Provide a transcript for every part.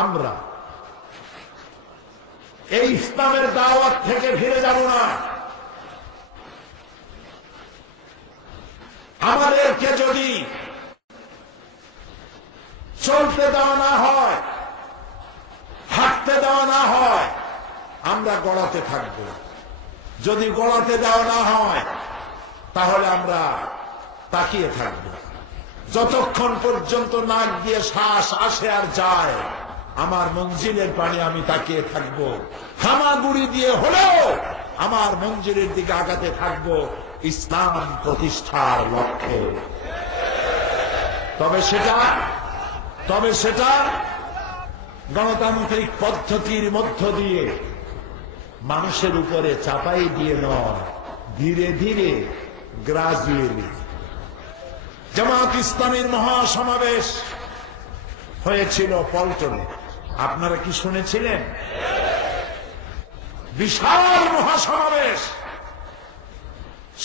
আমরা এই ইসলামের দাওয়াত থেকে ফিরে যাব না। আমাদেরকে যদি চলতে দেওয়া না হয়, হাঁটতে দেওয়া না হয়, আমরা গড়াতে থাকব। যদি গড়াতে দেওয়া না হয় তাহলে আমরা তাকিয়ে থাকব। যতক্ষণ পর্যন্ত নাক দিয়ে শ্বাস আসে আর যায়, আমার মঞ্জিলের পানে আমি তাকিয়ে থাকব। হামাগুড়ি দিয়ে হলেও আমার মঞ্জিলের দিকে আগাতে থাকব, ইসলাম প্রতিষ্ঠার লক্ষ্যে। তবে সেটা গণতান্ত্রিক পদ্ধতির মধ্য দিয়ে মানুষের উপরে চাপাই দিয়ে নয়, ধীরে ধীরে, গ্রাজুয়ালি। জামাত ইসলামীর মহাসমাবেশ হয়েছিল পল্টনে, আপনারা কি শুনেছিলেন? বিশাল মহাসমাবেশ।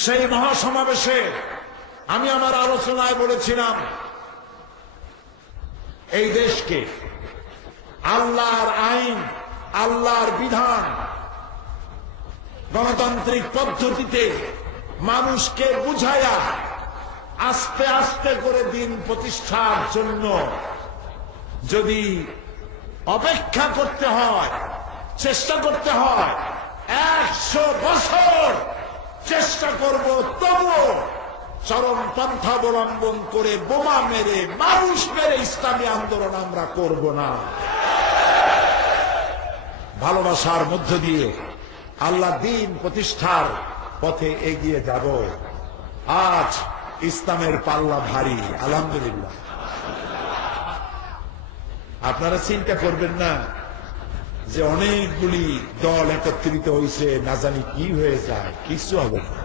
সেই মহাসমাবেশে আমি আমার আলোচনায় বলেছিলাম, এই দেশকে আল্লাহর আইন, আল্লাহর বিধান, গণতান্ত্রিক পদ্ধতিতে মানুষকে বুঝায়া আস্তে আস্তে করে দিন প্রতিষ্ঠার জন্য যদি অপেক্ষা করতে হয়, চেষ্টা করতে হয়, 100 বছর চেষ্টা করব, তবু চরম পন্থা অবলম্বন করে বোমা মেরে, মানুষ মেরে ইসলামী আন্দোলন আমরা করব না। ভালোবাসার মধ্য দিয়ে আল্লাহ দ্বীন প্রতিষ্ঠার পথে এগিয়ে যাব। আজ ইসলামের পাল্লা ভারী, আলহামদুলিল্লাহ। আপনারা চিন্তা করবেন না যে অনেকগুলি দল একত্রিত হয়েছে, না জানি কি হয়ে যায়, কিছু হবে না।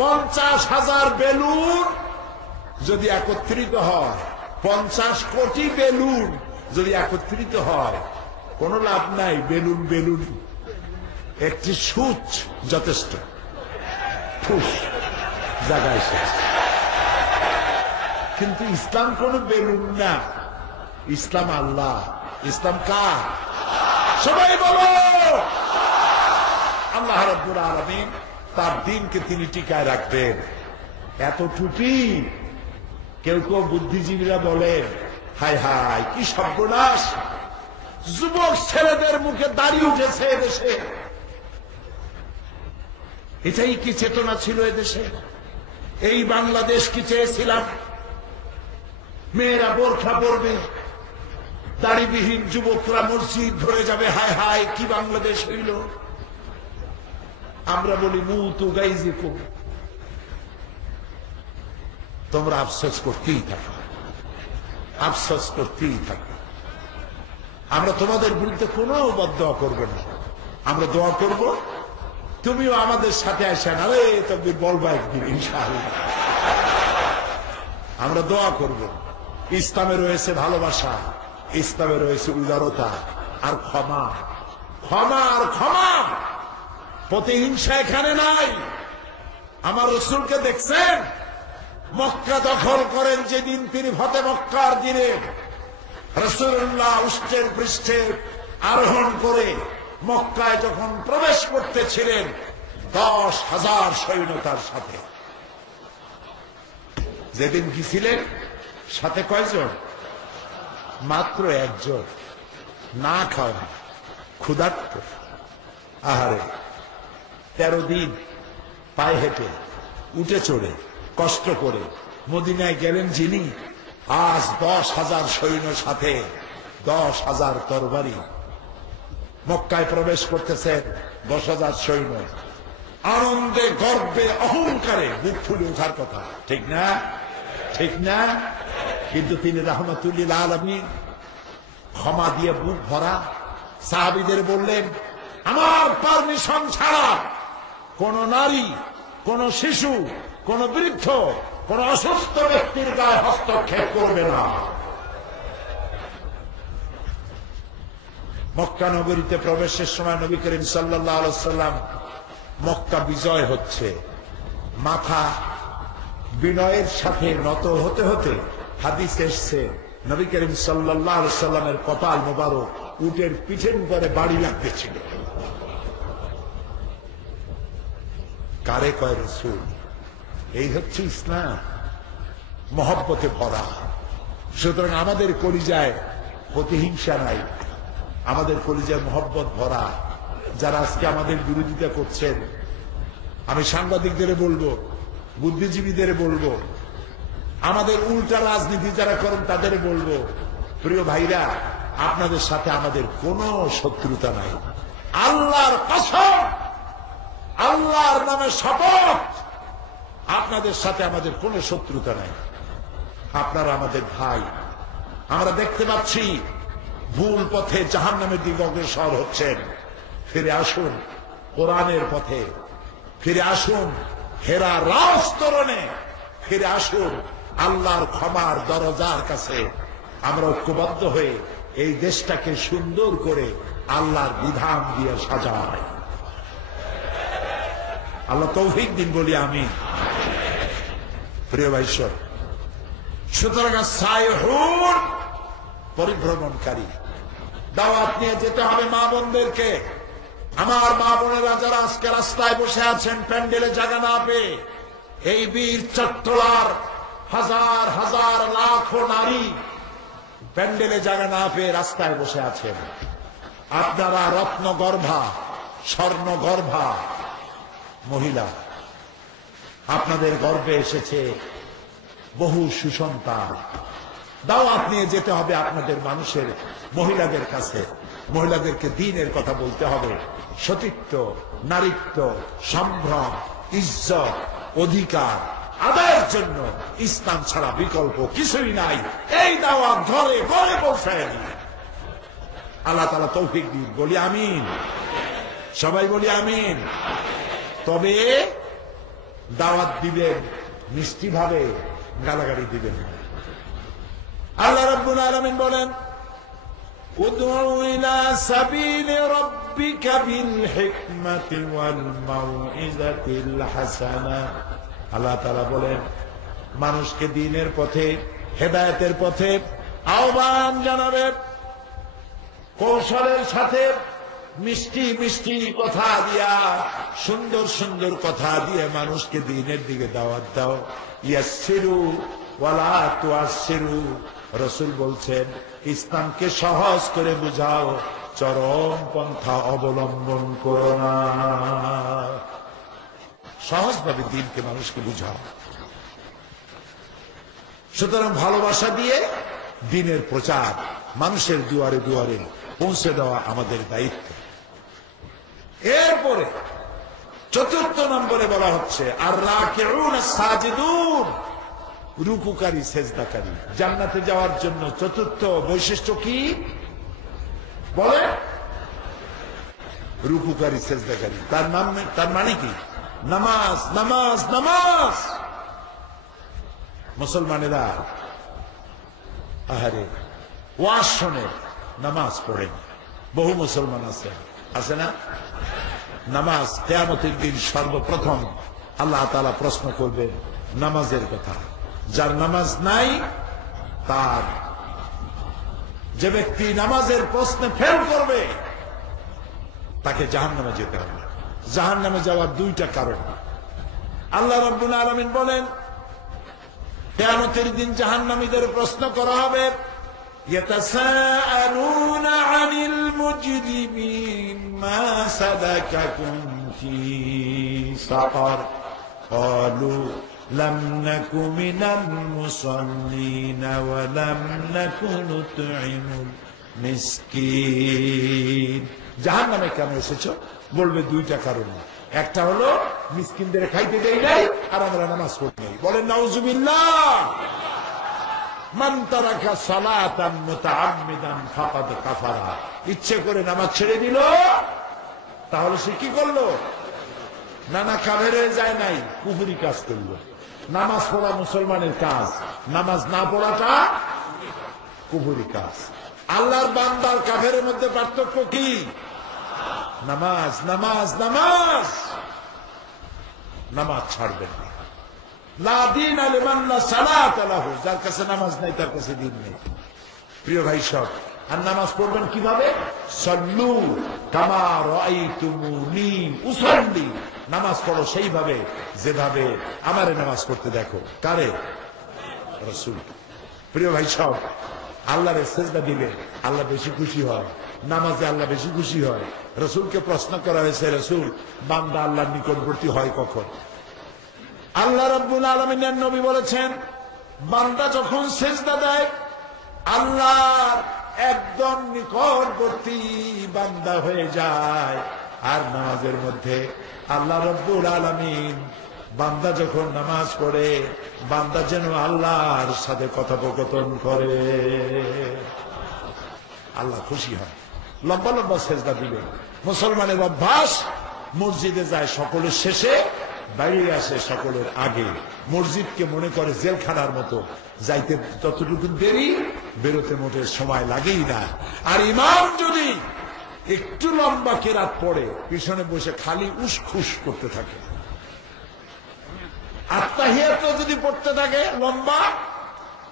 50,000 বেলুন যদি একত্রিত হয়, 50 কোটি বেলুন যদি একত্রিত হয়, কোনো লাভ নাই। বেলুন বেলুন, একটি সুচ যথেষ্ট, ঠুস জায়গায় শেষ। কিন্তু ইসলাম কোন বেলুন না, ইসলাম আল্লাহ। ইসলাম কার? সবাই বলো আল্লাহ রাব্বুল আলামিন তার দ্বীনকে তিনি টিকায় রাখবেন। এত টুপি, কেউ কেউ বুদ্ধিজীবীরা বলেন, হায় হায় কি সর্বনাশ, যুবক ছেলেদের মুখে দাড়ি উঠেছে এদেশে। এটাই কি চেতনা ছিল এদেশে? এই বাংলাদেশ কি চেয়েছিলাম? মেয়েরা বোরখা পরবে, দাড়িবিহীন যুবকরা মসজিদ ধরে যাবে, হায় হায় কি বাংলাদেশ হইল। আমরা বলি মুতু গাইজিকুম, তোমরা আফসোস করতেই থাকো, আফসোস করতেই থাকো। আমরা তোমাদের বিরুদ্ধে কোনো বদদোয়া করব না, আমরা দোয়া করব তুমিও আমাদের সাথে আসেন। আরে তবে বলবা একদিন ইনশাআল্লাহ। আমরা দোয়া করব। ইসলামে রয়েছে ভালোবাসা, ইসলামে রয়েছে উদারতা আর ক্ষমা। ক্ষমা আর ক্ষমা, প্রতিহিংসা এখানে নাই। আমার রাসূলকে দেখছেন মক্কা দখল করেন যেদিন তিনি ফতে মক্কার দিনে রাসূলুল্লাহ উষ্টের পৃষ্ঠে আরোহণ করে মক্কায় যখন প্রবেশ করতেছিলেন 10,000 সৈন্যতার সাথে। যেদিন গিয়েছিলেন সাথে কয়জন? মাত্র একজন, না খাওয়া, ক্ষুধার্ত। আহারে 13 দিন পায়ে হেঁটে, উঠে চড়ে, কষ্ট করে মদিনায় গেলেন যিনি, আজ 10,000 সৈন্য সাথে 10,000 তরবারি মক্কায় প্রবেশ করতেছেন। 10,000 সৈন্য, আনন্দে গর্বে অহংকারে বুক ফুলে ওঠার কথা, ঠিক না? ঠিক না? কিন্তু তিনি রাহমাতুল লিল আলামিন, ক্ষমা দিয়ে বুক ভরা। সাহাবীদের বললেন, আমার পারমিশন ছাড়া কোন নারী, কোন শিশু, কোন বৃদ্ধ, কোন অসুস্থ ব্যক্তির গায়ে হস্তক্ষেপ করবে না। মক্কা নগরীতে প্রবেশের সময় নবী করিম সাল্লাল্লাহু আলাইহি ওয়াসাল্লাম, মক্কা বিজয় হচ্ছে, মাথা বিনয়ের সাথে নত হতে হতে হাদিস এসছে নবী করিম সাল্লাল্লাহু আলাইহি সাল্লামের কপাল মোবারক উটের পিঠের উপরে বাড়ি লাগতেছিল। কারে কয় রাসূল? এই হচ্ছে ইসলাম, মহব্বতে ভরা। সুতরাং আমাদের কলিজায় প্রতিহিংসা নাই, আমাদের কলিজায় মহব্বত ভরা। যারা আজকে আমাদের বিরোধিতা করছেন, আমি সাংবাদিকদের বলবো, বুদ্ধিজীবীদের বলবো, আমাদের উল্টা রাজনীতি যারা করেন তাদের বলবো, প্রিয় ভাইরা, আপনাদের সাথে আমাদের কোনো শত্রুতা নাই। আল্লাহর কসম, আল্লাহর নামে শপথ, আপনাদের সাথে আমাদের কোনো শত্রুতা নাই। আপনারা আমাদের ভাই। আমরা দেখতে পাচ্ছি ভুল পথে জাহান্নামের দিকে অগ্রসর হচ্ছেন। ফিরে আসুন কোরআনের পথে, ফিরে আসুন হেরা রাজ তোরণে, ফিরে আসুন আল্লাহর ক্ষমার দরজার কাছে। আমরা ঐক্যবদ্ধ হয়ে এই দেশটাকে সুন্দর করে আল্লাহর বিধান দিয়ে সাজাই। আল্লাহ তৌফিক দিন বলি আমি। প্রিয় ভাইশ্বর, সুতরাং সাইহুন পরিভ্রমণকারী, দাওয়াত নিয়ে যেতে হবে মা বোনদেরকে। আমার মা বোনেরা যারা আজকে রাস্তায় বসে আছেন প্যান্ডেলে জায়গা না পেয়ে, এই বীর চট্টলার হাজার হাজার লাখো নারী প্যান্ডেলে জায়গা না পেয়ে রাস্তায় বসে আছেন। আপনারা রত্ন গর্ভা, স্বর্ণ গর্ভা মহিলা, আপনাদের গর্ভে এসেছে বহু সুসন্তান। দাওয়াত নিয়ে যেতে হবে আপনাদের মানুষের, মহিলাদের কাছে। মহিলাদেরকে দ্বীনের কথা বলতে হবে। সতীত্ব, নারীত্ব, সম্ভ্রম, ইজ্জত, অধিকার আদায়ের জন্য ইসলাম ছাড়া বিকল্প কিছুই নাই। এই দাওয়াত ঘরে ঘরে পৌঁছায়। আল্লাহ তাআলা তৌফিক দিন বলি আমিন। সবাই বলি আমিন। তবে দাওয়াত দিবেন মিষ্টি ভাবে, গালাগালি দিবেন। আল্লাহ রাব্বুল আলামিন বলেন, উদউ ইলা সাবিলি রাব্বিকা বিল হিকমাতি ওয়াল মাউইযাতিল হাসানা। আল্লাহ তাআলা বলেন, মানুষকে দ্বীনের পথে, হেদায়েতের পথে আহ্বান জানাবে, কৌশলের সাথে মিষ্টি মিষ্টি কথা দিয়া, সুন্দর সুন্দর কথা দিয়ে মানুষকে দ্বীনের দিকে দাওয়াত দাও। ইয়াসসিরু ওয়ালা তুআসসিরু। রাসূল বলছেন, ইসলামকে সহজ করে বুঝাও, চরম পন্থা অবলম্বন করো না। সহজভাবে দ্বীনকে মানুষকে বুঝাও। সুতরাং ভালোবাসা দিয়ে দ্বীনের প্রচার মানুষের দুয়ারে দুয়ারে পৌঁছে দেওয়া আমাদের দায়িত্ব। এরপরে চতুর্থ নম্বরে বলা হচ্ছে আর রাকিউন সাজিদুন, রুকুকারী সেজদাকারী। জান্নাতে যাওয়ার জন্য চতুর্থ বৈশিষ্ট্য কি বলে? রুকুকারী সেজদাকারী। তার মানে কি? নামাজ, নামাজ, নামাজ। মুসলমানেরা আহারে ওয়াজ শোনে, নামাজ পড়েন। বহু মুসলমান আছে না? নামাজ কিয়ামতের দিন সর্বপ্রথম আল্লাহ তাআলা প্রশ্ন করবেন নামাজের কথা। যার নামাজ নাই, তার যে ব্যক্তি নামাজের প্রশ্নে ফেল করবে তাকে জাহান্নামে যেতে হবে। জাহান্নামে যাওয়ার দুইটা কারণ। আল্লাহ রাব্বুল আলামিন বলেন, কিয়ামতের দিন জাহান্নামীদের প্রশ্ন করা হবে, ইয়াতাসাআলুনা আনিল মুজরিমিন মা সালাকাকুম ফি সাকার ক্বালু লাম নাকু মিনাল মুসাল্লিন ওয়া লাম নাকু নুতঈমুল মিসকিন। জাহান্নামে কেন এসেছো? বলবে দুইটা কারণ। একটা হলো মিসকিনদের খাইতে দেই নাই, আর আমরা নামাজ পড়ি নাই। বলেন নাউজুবিল্লাহ। মান তারাকা সালাতান মুতাআম্মিদান ফাকাদ কাফারা। ইচ্ছে করে নামাজ ছেড়ে দিল, তাহলে সে কি করলো? নানা কাফেরে যায় নাই, কুফরি কাজ করলো। নামাজ পড়া মুসলমানের কাজ, নামাজ না পড়াটা কুফরি কাজ। আল্লাহর বান্দার কাফেরের মধ্যে পার্থক্য কি? নামাজ, নামাজ, নামাজ। নামাজ ছাড়বেন না। লা দীনা লিমান লা সালাতা লাহু, যার কাছে নামাজ নাই তার কাছে দিন নেই। প্রিয় ভাই সব, আর নামাজ পড়বেন কিভাবে? সল্লু কামা রাআইতুমুনি উসাল্লি, নামাজ পড়ো সেইভাবে যেভাবে আমারে নামাজ পড়তে দেখো। কারে? রাসূল। প্রিয় ভাই সব, আল্লাহর সিজদা দিলে আল্লাহ বেশি খুশি হয়, নামাজে আল্লাহ বেশি খুশি হয়। রাসূলকে প্রশ্ন করা হয়েছে, রাসূল বান্দা আল্লাহর নিকটবর্তী হয় কখন? আল্লাহ রাব্বুল আলামিনের নবী বলেছেন, বান্দা যখন সিজদা দেয় আল্লাহর একদম নিকটবর্তী বান্দা হয়ে যায়। আর নামাজের মধ্যে আল্লাহ রাব্বুল আলামিন বান্দা যখন নামাজ পড়ে বান্দা যেন আল্লাহর সাথে কথোপকথন করে, আল্লাহ খুশি হয়। লম্বা লম্বা সেজদা দিবেন। মুসলমানের অভ্যাস, মসজিদে যায় সকলের শেষে, বাইরে আসে সকলের আগে। মসজিদকে মনে করে জেলখানার মতো, যাইতে যতটুকু দেরি, বেরোতে মোটের সময় লাগেই না। আর ইমাম যদি একটু লম্বা কেরাত পড়ে পিছনে বসে খালি উসখুস করতে থাকে। আত্তাহিয়াত যদি পড়তে থাকে লম্বা,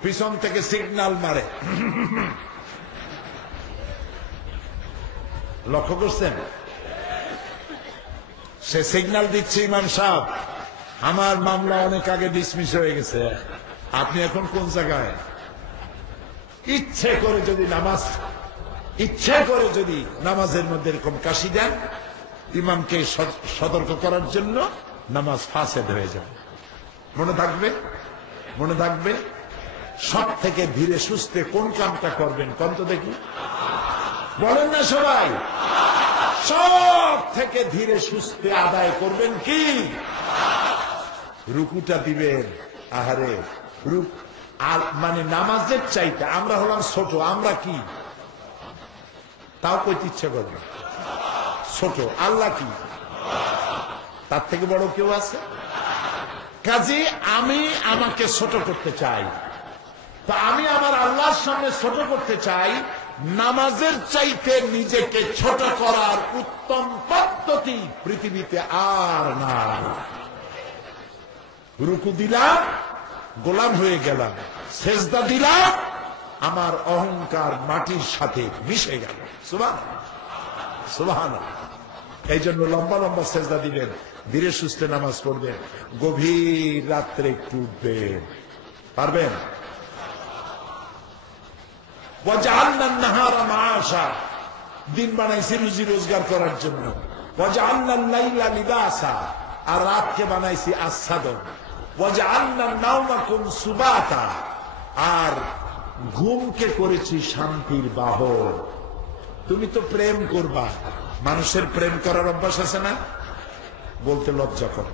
পিছন থেকে সিগন্যাল মারে। লক্ষ্য করছেন? সে সিগন্যাল দিচ্ছে, ইমাম সাহেব আমার মামলা অনেক আগে ডিসমিস হয়ে গেছে, আপনি এখন কোন জায়গায়? ইচ্ছে করে যদি নামাজের মধ্যে এরকম কাশি দেন, ইমামকে সতর্ক করার জন্য নামাজ ফাসেদ হয়ে যাবে। মনে থাকবে সব থেকে ধীরে সুস্থে কোন কামটা করবেন? কোন তো দেখি, বলেন না সবাই? সব থেকে ধীরে সুস্থে আদায় করবেন কি? রুকুটা দিবেন। আহারে, মানে নামাজের চাইতে আমরা হলাম ছোট, আমরা কি তাও কইতে ইচ্ছে করবে ছোট। আল্লাহ কি তার থেকে বড় কেউ আছে? কাজে আমি আমাকে ছোট করতে চাই, তো আমি আমার আল্লাহর সামনে ছোট করতে চাই। নামাজের চাইতে নিজেকে ছোট করার উত্তম পদ্ধতি পৃথিবীতে আর না। রুকু দিলাম, গোলাম হয়ে গেলাম। সেজদা দিলাম, আমার অহংকার মাটির সাথে মিশে গেল। সুবহানাল্লাহ। এই জন্য লম্বা লম্বা সেজদা দিবেন, ধীরে সুস্থে নামাজ পড়বেন। গভীর রাত্রে একটু উঠবেন, পারবেন? ওয়াজআলনান নাহারা মাআশা, দিন বানাইছি রুজি রোজগার করার জন্য। ওয়াজআলনাল লাইলা লিবাসা, আর রাতকে বানাইছি আচ্ছাদন। ওয়াজআলনান নাওমাকুম সুবাতা, আর ঘুমকে করেছি শান্তির বাহন। তুমি তো প্রেম করবা, মানুষের প্রেম করার অভ্যাস আছে না? বলতে লজ্জা করে।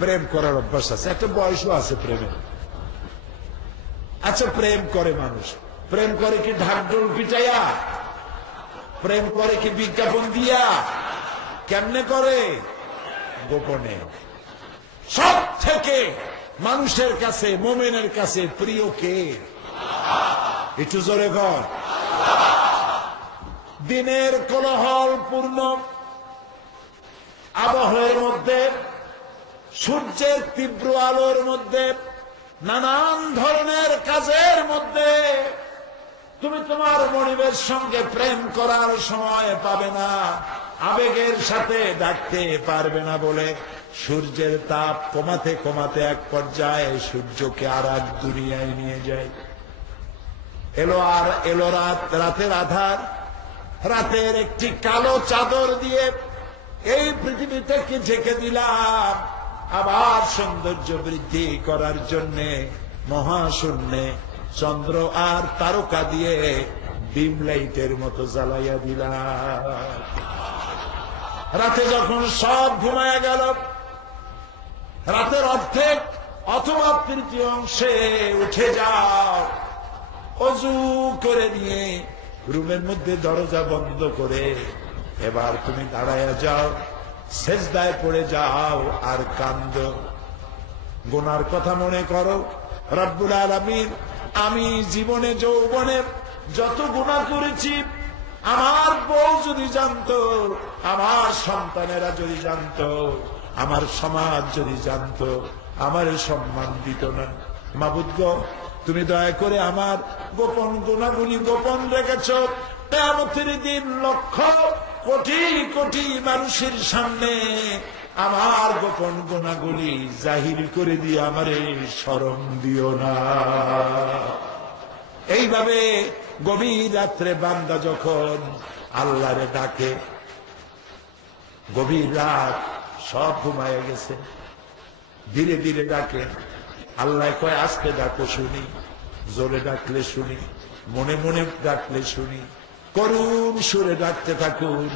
প্রেম করার অভ্যাস আছে, একটা বয়সও আছে প্রেমের। আচ্ছা, প্রেম করে মানুষ, প্রেম করে কি ঢাকঢোল পিটাইয়া? প্রেম করে কি বিজ্ঞাপন দিয়া? কেমনে করে? গোপনে। সব থেকে মানুষের কাছে, মোমেনের কাছে প্রিয় কে? একটু জোরে কর। দিনের কোলাহল পূর্ণ আবহের মধ্যে, সূর্যের তীব্র আলোর মধ্যে, নানান ধরনের কাজের মধ্যে তুমি তোমার মনিবের সঙ্গে প্রেম করার সময় পাবে না, আবেগের সাথে ডাকতে পারবে না বলে সূর্যের তাপ কমাতে কমাতে এক পর্যায়ে সূর্যকে আর এক দুনিয়ায় নিয়ে যায়। এলো রাতের আধার, রাতের একটি কালো চাদর দিয়ে এই পৃথিবী থেকে ঢেকে দিলাম। আবার সৌন্দর্য বৃদ্ধি করার জন্য মহাশূন্যে চন্দ্র আর তারকা দিয়ে ডিম লাইটের মতো জ্বালাইয়া দিলাম। রাতে যখন সব ঘুমায়া গেল, রাতের অর্ধেক অথবা তৃতীয় অংশে উঠে যাও, অজু করে নিয়ে রুমের মধ্যে দরজা বন্ধ করে এবার তুমি দাঁড়ায়া যাও, সেজদায় পড়ে যাও আর কান্দো। গুনার কথা মনে করো, রব্বুল আলামিন আমি জীবনে যৌবনে যত গুনাহ করেছি, আমার বউ যদি জানতো, আমার সন্তানেরা যদি জানতো, আমার সমাজ যদি জানতো, আমার সম্মান দিত না। মাবুদ গো, তুমি দয়া করে আমার গোপন গুণাগুলি গোপন রেখেছ। কিয়ামতের দিন লক্ষ কোটি কোটি মানুষের সামনে আমার গোপন গুণাগুলি জাহির করে দিয়ে আমারে শরম দিও না। এইভাবে গভীর রাত্রে বান্দা যখন আল্লাহরে ডাকে, গভীর রাত সব ঘুমায় গেছে, ধীরে ধীরে ডাকে। আল্লাহ কয় আস্তে ডাকো শুনি, জোরে ডাকলে শুনি, মনে মনে ডাকলে শুনি, করুণ সুরে ডাকতে থাকুন।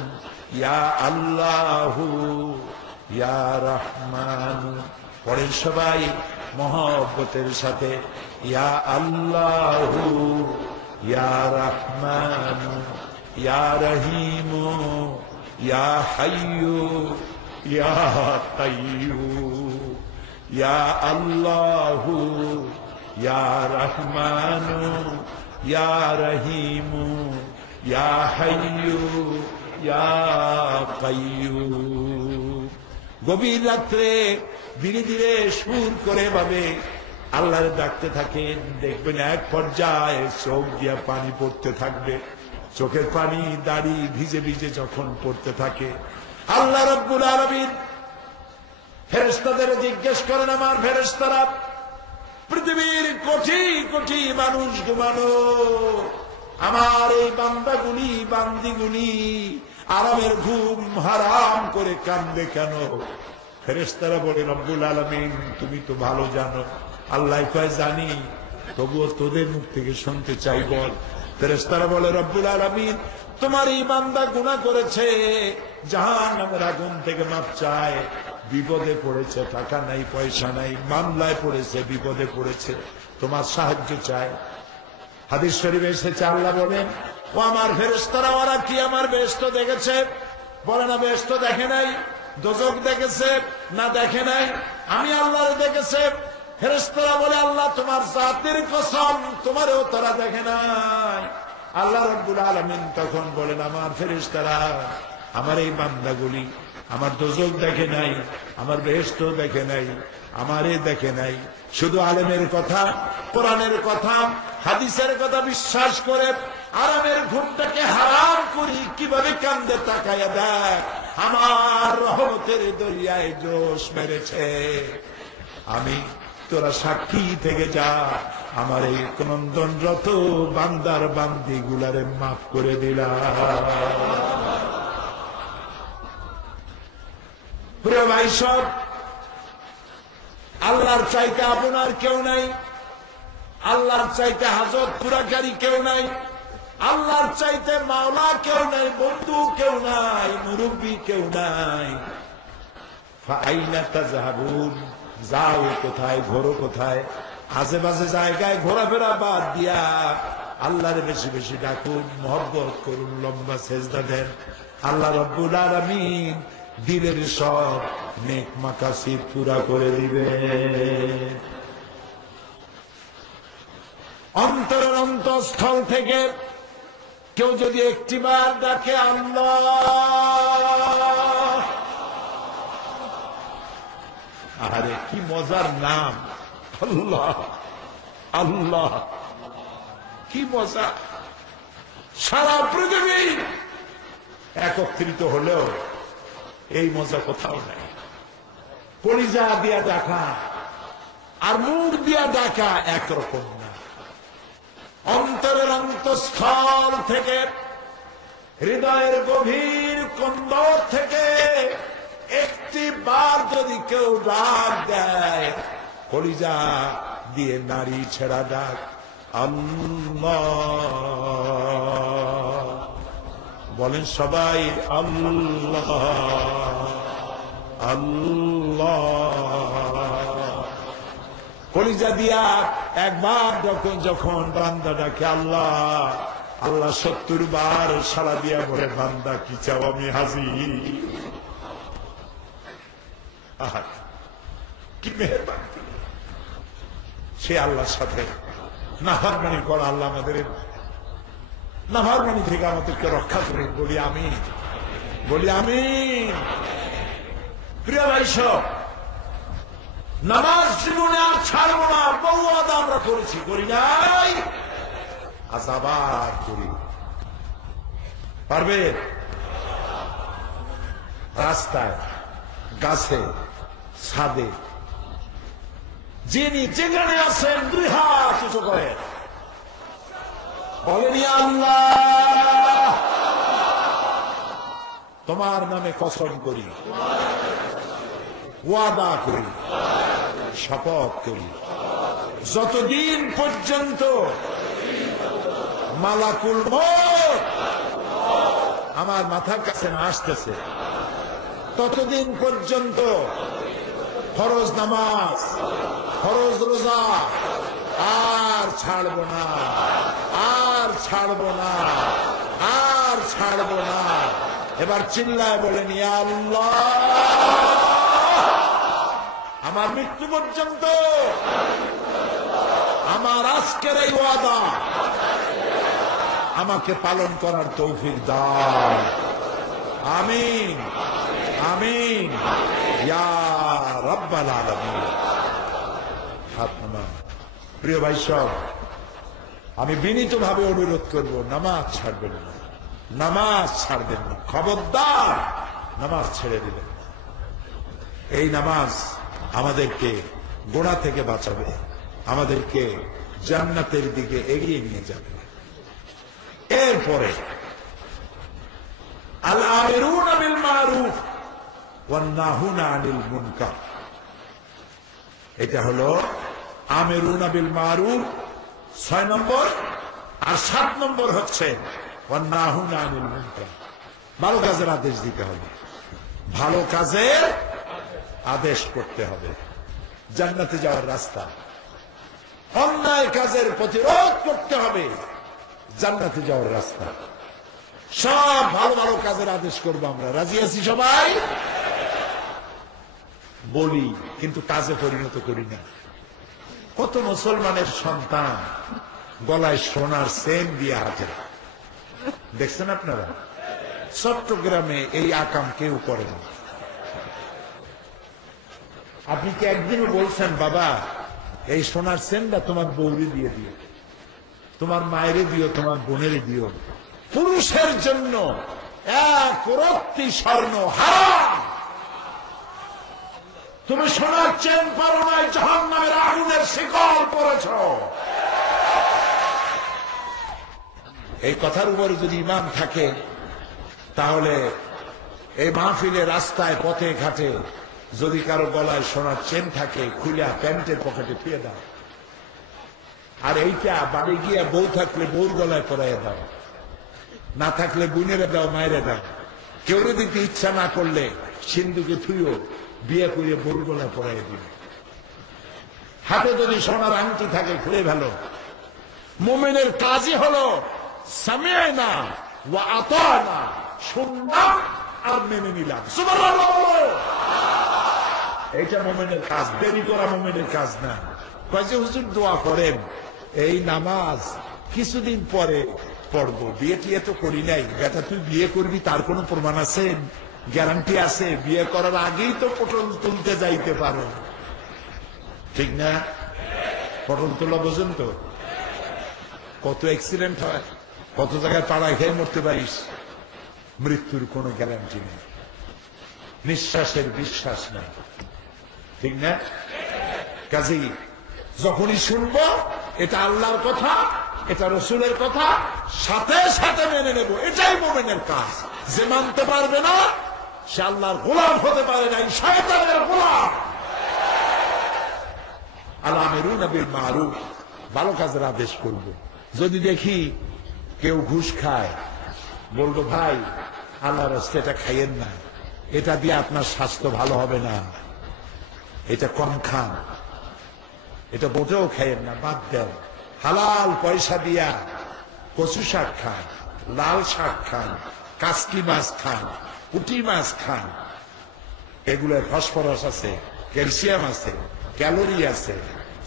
ইয়া আল্লাহু ইয়া রহমান। পড়েন সবাই মহব্বতের সাথে, ইয়া আল্লাহু ইয়া রহমান ইয়া রহিম ইয়া হাইয়্যু ইয়া কাইয়্যুম। ইয়া আল্লাহু ইয়া রহমান ইয়া রহিম ইয়া হাইয়্যু ইয়া কাইয়্যুম। গভীর রাত্রে ধীরে ধীরে সুর করে ভাবে আল্লাহর ডাকতে থাকেন। দেখবেন এক পর্যায়ে চোখ দিয়া পানি পড়তে থাকবে, চোখের পানি দাড়ি ভিজে ভিজে যখন পড়তে থাকে, আল্লাহ রাব্বুল আলামিন ফেরেশতাদের জিজ্ঞেস করেন, আমার ফেরেশতারা, পৃথিবীর কোটি কোটি মানুষ ঘুমানো, আমার এই বান্দাগুলি বান্দিগুলি আরামের ঘুম হারাম করে কান্দে কেন? ফেরেশতারা বলে, রব্বুল আলামিন তুমি তো ভালো জানো। আল্লাহ কয় জানি, তবুও তোদের মুখ থেকে শুনতে চাই, বল। ফেরেশতারা বলে, রব্বুল আলামিন তোমার এই বান্দা গুনাহ করেছে, জাহান্নামের আগুন থেকে মাপ চায়, বিপদে পড়েছে, টাকা নাই পয়সা নাই, মামলায় পড়েছে, বিপদে পড়েছে, তোমার সাহায্য চায়। হাদিস শরীফে এসেছে, আল্লাহ বলেন, ও আমার ফেরেশতারা, ওরা কি আমার বেহেশত দেখেছে? বলে না, বেহেশত দেখে নাই। দোজখ দেখেছে? না, দেখে নাই। আমি আল্লাহর দেখেছে। ফেরেশতারা বলে, আল্লাহ তোমার জাতের কসম, তোমারও তারা দেখে নাই। আল্লাহ রাব্বুল আলামিন তখন বলেন, আমার ফেরেশতারা, আমার এই বান্দাগুলি আমার দোজখ দেখে নাই, আমার বেহেশত দেখে নাই, আমারে দেখে নাই, শুধু আলেমের কথা, কোরআনের কথা, হাদিসের কথা বিশ্বাস করে আরামের ঘুমটাকে হারাম করি কিভাবে কান্দে তাকায়া দেখ, আমার রহমতের দরিয়ায় জোশ মেরেছে। আমি তোরা সাক্ষী থেকে যা, আমার এই ক্রন্দনরত বান্দার বান্দি গুলারে মাফ করে দিলাম। প্রিয় ভাই সব, আল্লাহর চাইতে আপনার কেউ নাই, আল্লাহর চাইতে হাজত পুরাকারী কেউ নাই, আল্লাহর চাইতে মাওলা কেউ নাই, বন্ধু কেউ নাই, মুরব্বী কেউ নাই। ফাআইনা তাযহাবুন, যাও কোথায়, ঘোরো কোথায়? আশেপাশে জায়গায় ঘোরাফেরা বাদ দিয়া আল্লাহরে বেশি বেশি ডাকুন, মহব্বত করুন, লম্বা সেজদা দেন। আল্লাহ রাব্বুল আলামিন দিলের সব নেক মাকাসিদ পুরা করে দিবে। অন্তরের অন্তঃস্থল থেকে কেউ যদি একটিবার ডাকে আল্লাহ, আরে কি মজার নাম আল্লাহ, আল্লাহ কি মজা। সারা পৃথিবী একত্রিত হলেও এই মজা কোথাও নাই। কলিজা দিয়া ডাকা আর মুখ দিয়া ডাকা একরকম না। অন্তরের অন্তঃস্থল থেকে, হৃদয়ের গভীর কন্দর থেকে একটি বার যদি কেউ ডাক দেয়, কলিজা দিয়ে নারী ছেড়া ডাক, আল্লাহ বলেন সবাই, আল্লাহ আল্লাহ। কলিজা দিয়া একবার যখন বান্দা ডাকে আল্লাহ, আল্লাহ 70 বার সাড়া দিয়া বলে, বান্দা কি চাও, আমি হাজির। কি মেহেরবানি সে আল্লাহর সাথে। নাফরমানি করা আল্লাহ আমাদের নাফরমানি থেকে আমাদেরকে রক্ষা করে। বলি আমিন, বলি আমিন। প্রিয় ভাই সব, নামাজ জীবনে আর ছাড়বো না, বহু ওয়াদা আমরা করেছি, করি নাই, আজ আবার করি। পারবে? রাস্তায়, গাছে, ছাদে, যিনি যেখানে আছেন 2 হাত উঁচু করে বলেন, ইয়া আল্লাহ, তোমার নামে কসম করি, ওয়াদা করি, শপথ করি, যতদিন পর্যন্ত মালাকুল মউত আমার মাথার কাছে না আসতেছে, ততদিন পর্যন্ত ফরজ নামাজ, ফরজ রোজা আর ছাড়বো না, আর ছাড়বো না, আর ছাড়বো না। এবার চিল্লায় বলেন, ইয়া আল্লাহ, আমার মৃত্যু পর্যন্ত আমার আজকের এই ওয়াদা আমাকে পালন করার তৌফিক দাও। আমিন, আমিন, ইয়া রাব্বাল আলামিন। হাত নামান। প্রিয় ভাই সব, আমি বিনীতভাবে অনুরোধ করব, নামাজ ছাড়বেন না, নামাজ ছাড়বেন না, খবরদার নামাজ ছেড়ে দিবেন না। এই নামাজ আমাদেরকে গোড়া থেকে বাঁচাবে, আমাদেরকে জান্নাতের দিকে এগিয়ে নিয়ে যাবে। এরপরে আল আমিরুনা বিল মারুফ ওয়ান নাহুনা আনিল মুনকার, এটা হলো আমিরুনা বিল মারুফ 6 নম্বর, আর 7 নম্বর হচ্ছে ওয়ান নাহুনা আনিল মুনকার, ভালো কাজের আদেশ দিতে হবে, ভালো কাজের আদেশ করতে হবে, জান্নাতে যাওয়ার রাস্তা। অন্যায় কাজের প্রতিরোধ করতে হবে, জান্নাতে যাওয়ার রাস্তা। সব ভালো ভালো কাজের আদেশ করবো আমরা, রাজি আছি সবাই? বলি কিন্তু কাজে পরিণত করি না। কত মুসলমানের সন্তান গলায় সোনার চেন দিয়ে হাঁটে, দেখছেন আপনারা? চট্টগ্রামে এই আকাম কেউ করে না। আপনি কি একদিনও বলছেন, বাবা এই সোনার চেনটা তোমার বউরে দিয়ে দিও, তোমার মায়েরে দিও, তোমার বোনেরে দিও? পুরুষের জন্য 1 রত্তি স্বর্ণ হারাম। তুমি সোনার চেন পরো নাই, জাহান্নামের আগুনের শিকল পরেছ। এই কথার উপরে যদি ঈমান থাকে, তাহলে এই মাহফিলে, রাস্তায়, পথে ঘাটে যদি কারো গলায় সোনার চেন থাকে, খুলে প্যান্টের পকেটে ফিরে দাও। আর এইটা বাড়ি গিয়া বউ থাকলে বউর গলায় পরাইয়া দাও, না থাকলে বোনেরে দাও, মায়েরে দাও। কেউ দিতে ইচ্ছা না করলে সিন্ধুকে থুইও, বিয়ে করে বউর গলায় পরাইয়া দিবে। হাতে যদি সোনার আংটি থাকে খুলে ভালো। মুমিনের কাজই হলো সামি'না ওয়া আতা'না, শুনলাম আর মেনে নিলাম। সুবহানাল্লাহ বলো। এইটা মুমিনের কাজ, দেরি করা মুমিনের কাজ না। কয়েছে হুজুর দোয়া করেন, এই নামাজ কিছুদিন পরে পড়বো, বিয়ে টিয়ে তো করি নাই। বেটা তুই বিয়ে করবি তার কোনো প্রমাণ আছে? গ্যারান্টি আছে? বিয়ে করার আগেই তো পটল তুলতে যাইতে পারো, ঠিক না? পটল তোলা বোঝেন তো? কত অ্যাক্সিডেন্ট হয়, কত জায়গায় পাড়ায় খেয়ে মরতে পারিস। মৃত্যুর কোনো গ্যারান্টি নেই, নিঃশ্বাসের বিশ্বাস নেই, ঠিক না? কাজেই যখনই শুনবো এটা আল্লাহর কথা, এটা রসুলের কথা, সাথে সাথে মেনে নেব। এটাই মুমিনের কাজ। যে মানতে পারবে না সে আল্লাহর গোলাম হতে পারে না, শয়তানের গোলাম। আল আমিরুনা বিল মারুফ, ভালো কাজের আদেশ করব। যদি দেখি কেউ ঘুষ খায়, বলবো ভাই আল্লাহর রাস্তায় এটা খাইয়েন না, এটা দিয়ে আপনার স্বাস্থ্য ভালো হবে না, এটা কম খান, এটা মোটেও খাইয়েন না, বাদ দেন। হালাল পয়সা দিয়া কচু শাক খান, লাল শাক খান, কাসকি মাছ খান, পুঁটি মাছ খান। এগুলোর ফসফরাস আছে, ক্যালসিয়াম আছে, ক্যালোরি আছে,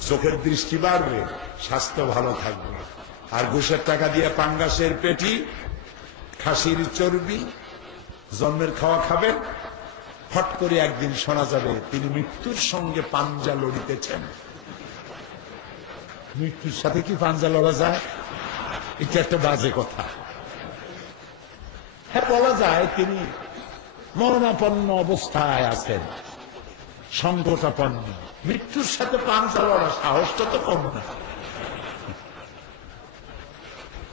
চোখের দৃষ্টি বাড়বে, স্বাস্থ্য ভালো থাকবে। আর ঘুষের টাকা দিয়ে পাঙ্গাসের পেটি, খাসির চর্বি, জন্মের খাওয়া খাবেন, হট করে একদিন শোনা যাবে তিনি মৃত্যুর সঙ্গে পাঞ্জা লড়িতেছেন। মৃত্যুর সাথে কি পাঞ্জা লড়া যায়? এটা একটা বাজে কথা। হ্যাঁ, বলা যায় তিনি মরণাপন্ন অবস্থায় আছেন, সংকটাপন্ন। মৃত্যুর সাথে পাঞ্জা লড়া সাহসটা তো কম না।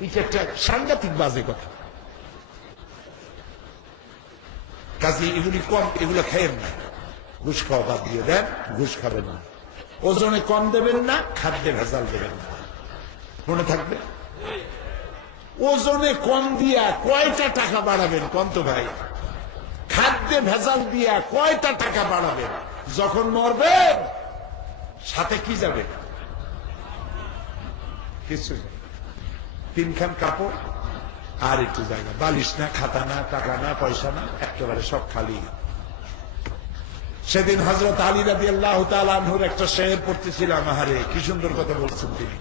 এটা একটা সাংঘাতিক বাজে কথা। কাজে এগুলি কম, এগুলো খাইয়েন না। ঘুষ খাওয়া বাদ দিয়ে দেন, ঘুষ খাবেন না। ওজনে কম দেবেন না, খাদ্যে ভেজাল দেবেন না। মনে থাকবে, ওজনে কম দিয়া কয়টা টাকা বাড়াবেন কন্ত ভাই? খাদ্যে ভেজাল দিয়া কয়টা টাকা বাড়াবেন? যখন মরবেন সাথে কি যাবে? কিছু। তিনখান কাপড় আর একটু জায়গা, বালিশ না, খাতা না, টাকা না, পয়সা না, একেবারে সব খালি। সেদিন হযরত আলী রাদিয়াল্লাহু তাআলা আনহুর একটা শের পড়তেছিলাম, আহারে কি সুন্দর কথা বলছেন তিনি।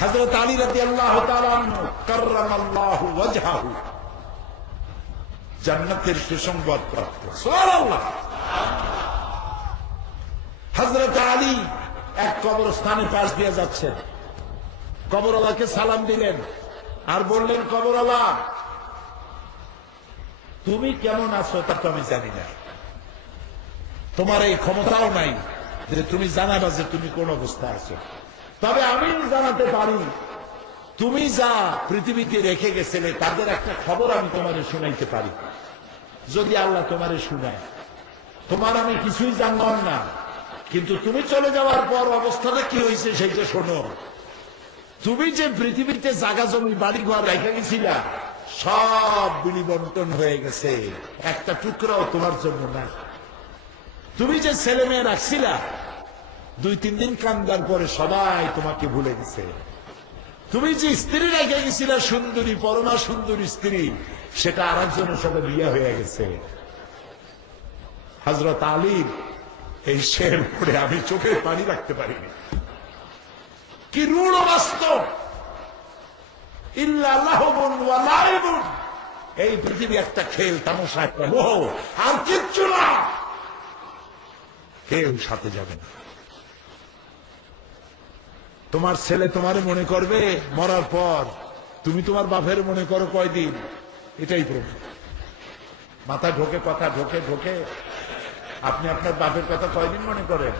হযরত আলী রাদিয়াল্লাহু তাআলা আনহু কাররামাল্লাহু ওয়াজহাহু, জান্নাতের সুসংবাদ প্রাপ্ত। সুবহানাল্লাহ। হযরত আলী এক কবরস্থানে পাশ দিয়ে যাচ্ছেন, কবরওয়ালাকে সালাম দিলেন আর বললেন, কবরওয়ালা তুমি কেমন আছো তা তো আমি জানি না, তোমার এই ক্ষমতাও নাই যে তুমি জানাবা যে তুমি কোন অবস্থায় আছো। তবে আমি জানাতে পারি, তুমি যা পৃথিবীতে রেখে গেছিলে তাদের একটা খবর আমি তোমারে শুনাইতে পারি। যদি আল্লাহ তোমারে শুনায়, তোমার আমি কিছুই জানলাম না, কিন্তু তুমি চলে যাওয়ার পর অবস্থাটা কি হয়েছে সেইটা শোনো। তুমি যে পৃথিবীতে জায়গা জমি বাড়ি ঘর রেখে গেছিলা, সব বিলি বন্টন হয়ে গেছে, একটা টুকরাও তোমার জন্য না। তুমি যে ছেলে মেয়ে রাখছিলা, 2-3 দিন কান্দার পরে সবাই তোমাকে ভুলে গেছে। তুমি যে স্ত্রী রেখে গেছিলা, সুন্দরী, পরমা সুন্দরী স্ত্রী, সেটা আরেকজনের সাথে বিয়ে হয়ে গেছে। হযরত আলী এই শের পড়ে আমি চোখে পানি রাখতে পারিনি। কি রূঢ় বাস্তব! ইল্লা লাহবুন ওয়া লাইবুন, এই পৃথিবী একটা খেল তামাশা, একটা মোহ, আর কিচ্ছু না। কেউ সাথে যাবে না। তোমার ছেলে তোমারে মনে করবে মরার পর, তুমি তোমার বাপের মনে করো কয়দিন, এটাই প্রভু। মাথা ঢোকে, কথা ঢোকে ঢোকে। আপনি আপনার বাপের কথা কয়দিন মনে করেন?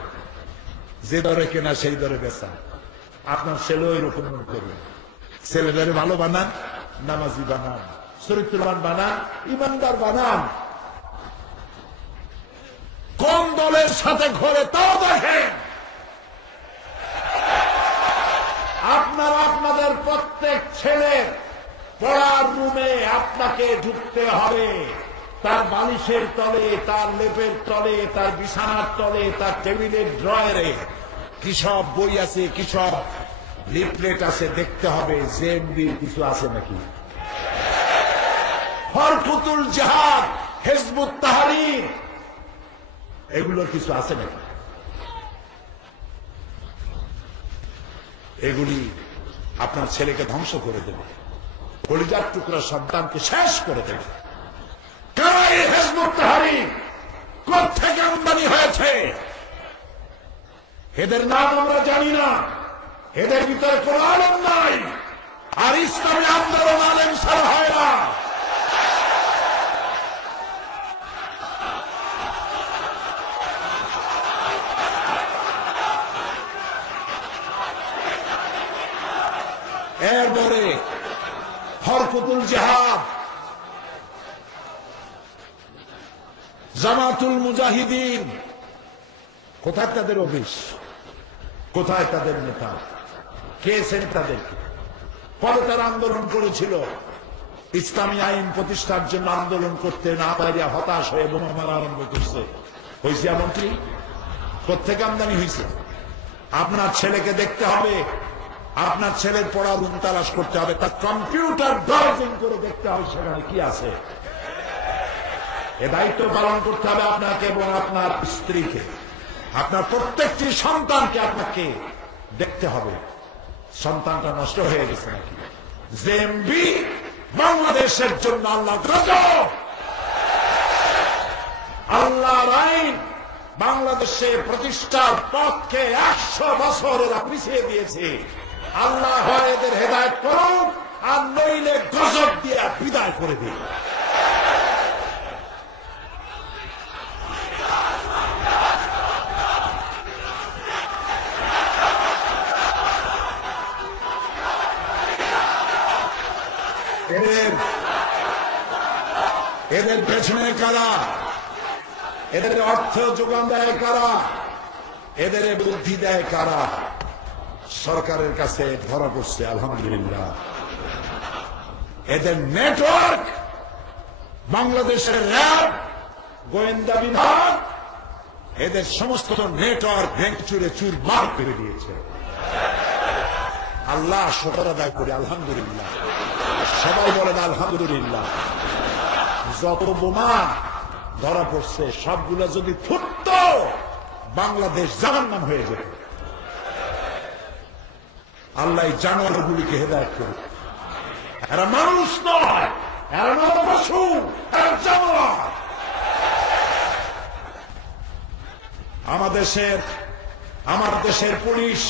যে দরে কেনা সেই দরে বেচা। আপনার ছেলেও এরকম মনে করবে। ছেলেদের ভালো বানান, নামাজি বানান, চরিত্রবান বানান, ইমানদার বানান। কোন দলের সাথে ঘরে তাও দেখেন। আপনারা আপনাদের প্রত্যেক ছেলের পড়ার রুমে আপনাকে ঢুকতে হবে। তার বালিশের তলে, তার লেপের তলে, তার বিছানার তলে, তার টেবিলের ড্রয়ারে কি সব বই আছে, কি সব লিফলেট আছে দেখতে হবে। জেএমবির কিছু আছে নাকি, হরকুতুল জিহাদ, হিজবুত তাহরীর, এগুলো কিছু আছে নাকি? এগুলি আপনার ছেলেকে ধ্বংস করে দেবে, কলিজার টুকরা সন্তানকে শেষ করে দেবে। কারা এই হিজবুত তাহরীর? কোত্থেকে আমদানি হয়েছে? এদের নাম আমরা জানি না, এদের ভিতরে কোন আলেম নাই, আর ইসলামী আন্দোলন আলেম ছাড়া হয় না। এরপরে হরকুতুল জিহাদ, জামাতুল মুজাহিদিন, কোথায় তাদের অফিস? কোথায় তাদের নেতা? কে সেন তাদেরকে? কবে তারা আন্দোলন করেছিল? ইসলামী আইন প্রতিষ্ঠার জন্য আন্দোলন করতে না পারে হতাশ হয়ে বোমা মারা আরম্ভ করছে। হয়েছে এমনকি? কোথেকে আমদানি হয়েছে? আপনার ছেলেকে দেখতে হবে, আপনার ছেলের পড়ার রুম তালাশ করতে হবে, তার কম্পিউটার ব্রাউজিং করে দেখতে হবে সেখানে কি আছে। এ দায়িত্ব পালন করতে হবে আপনাকে এবং আপনার স্ত্রীকে, আপনার প্রত্যেকটি সন্তানকে আপনাকে দেখতে হবে সন্তানটা নষ্ট হয়ে গেছে নাকি। জেএমবি বাংলাদেশের জন্য আল্লাহ গজব, আল্লাহর আইন বাংলাদেশে প্রতিষ্ঠার পথকে 100 বছর এরা পিছিয়ে দিয়েছে। আল্লাহ হয় এদের হেদায়েত করুন, আর নইলে গজব দিয়ে বিদায় করে দিন। এদের পেছনে কারা? এদের অর্থ যোগান দেয় কারা? এদের বুদ্ধি দেয় কারা? সরকারের কাছে ধরা পড়ছে আলহামদুলিল্লাহ। এদের নেটওয়ার্ক বাংলাদেশের র্যাব, গোয়েন্দা বিভাগ, এদের সমস্ত নেটওয়ার্ক ভেঙে চুরমার করে দিয়েছে। আল্লাহ শুকর আদায় করে আলহামদুলিল্লাহ। সবাই বলেন আলহামদুলিল্লাহ। যত বোমা ধরা পড়ছে সবগুলো যদি ফুটত, বাংলাদেশ জাহান্নাম হয়ে যেত। আল্লাহ জানোয়ারগুলিকে হেদায়েত করুন। এরা মানুষ নয়, এরা নয় পশু, এরা জানোয়ার। আমার দেশের পুলিশ,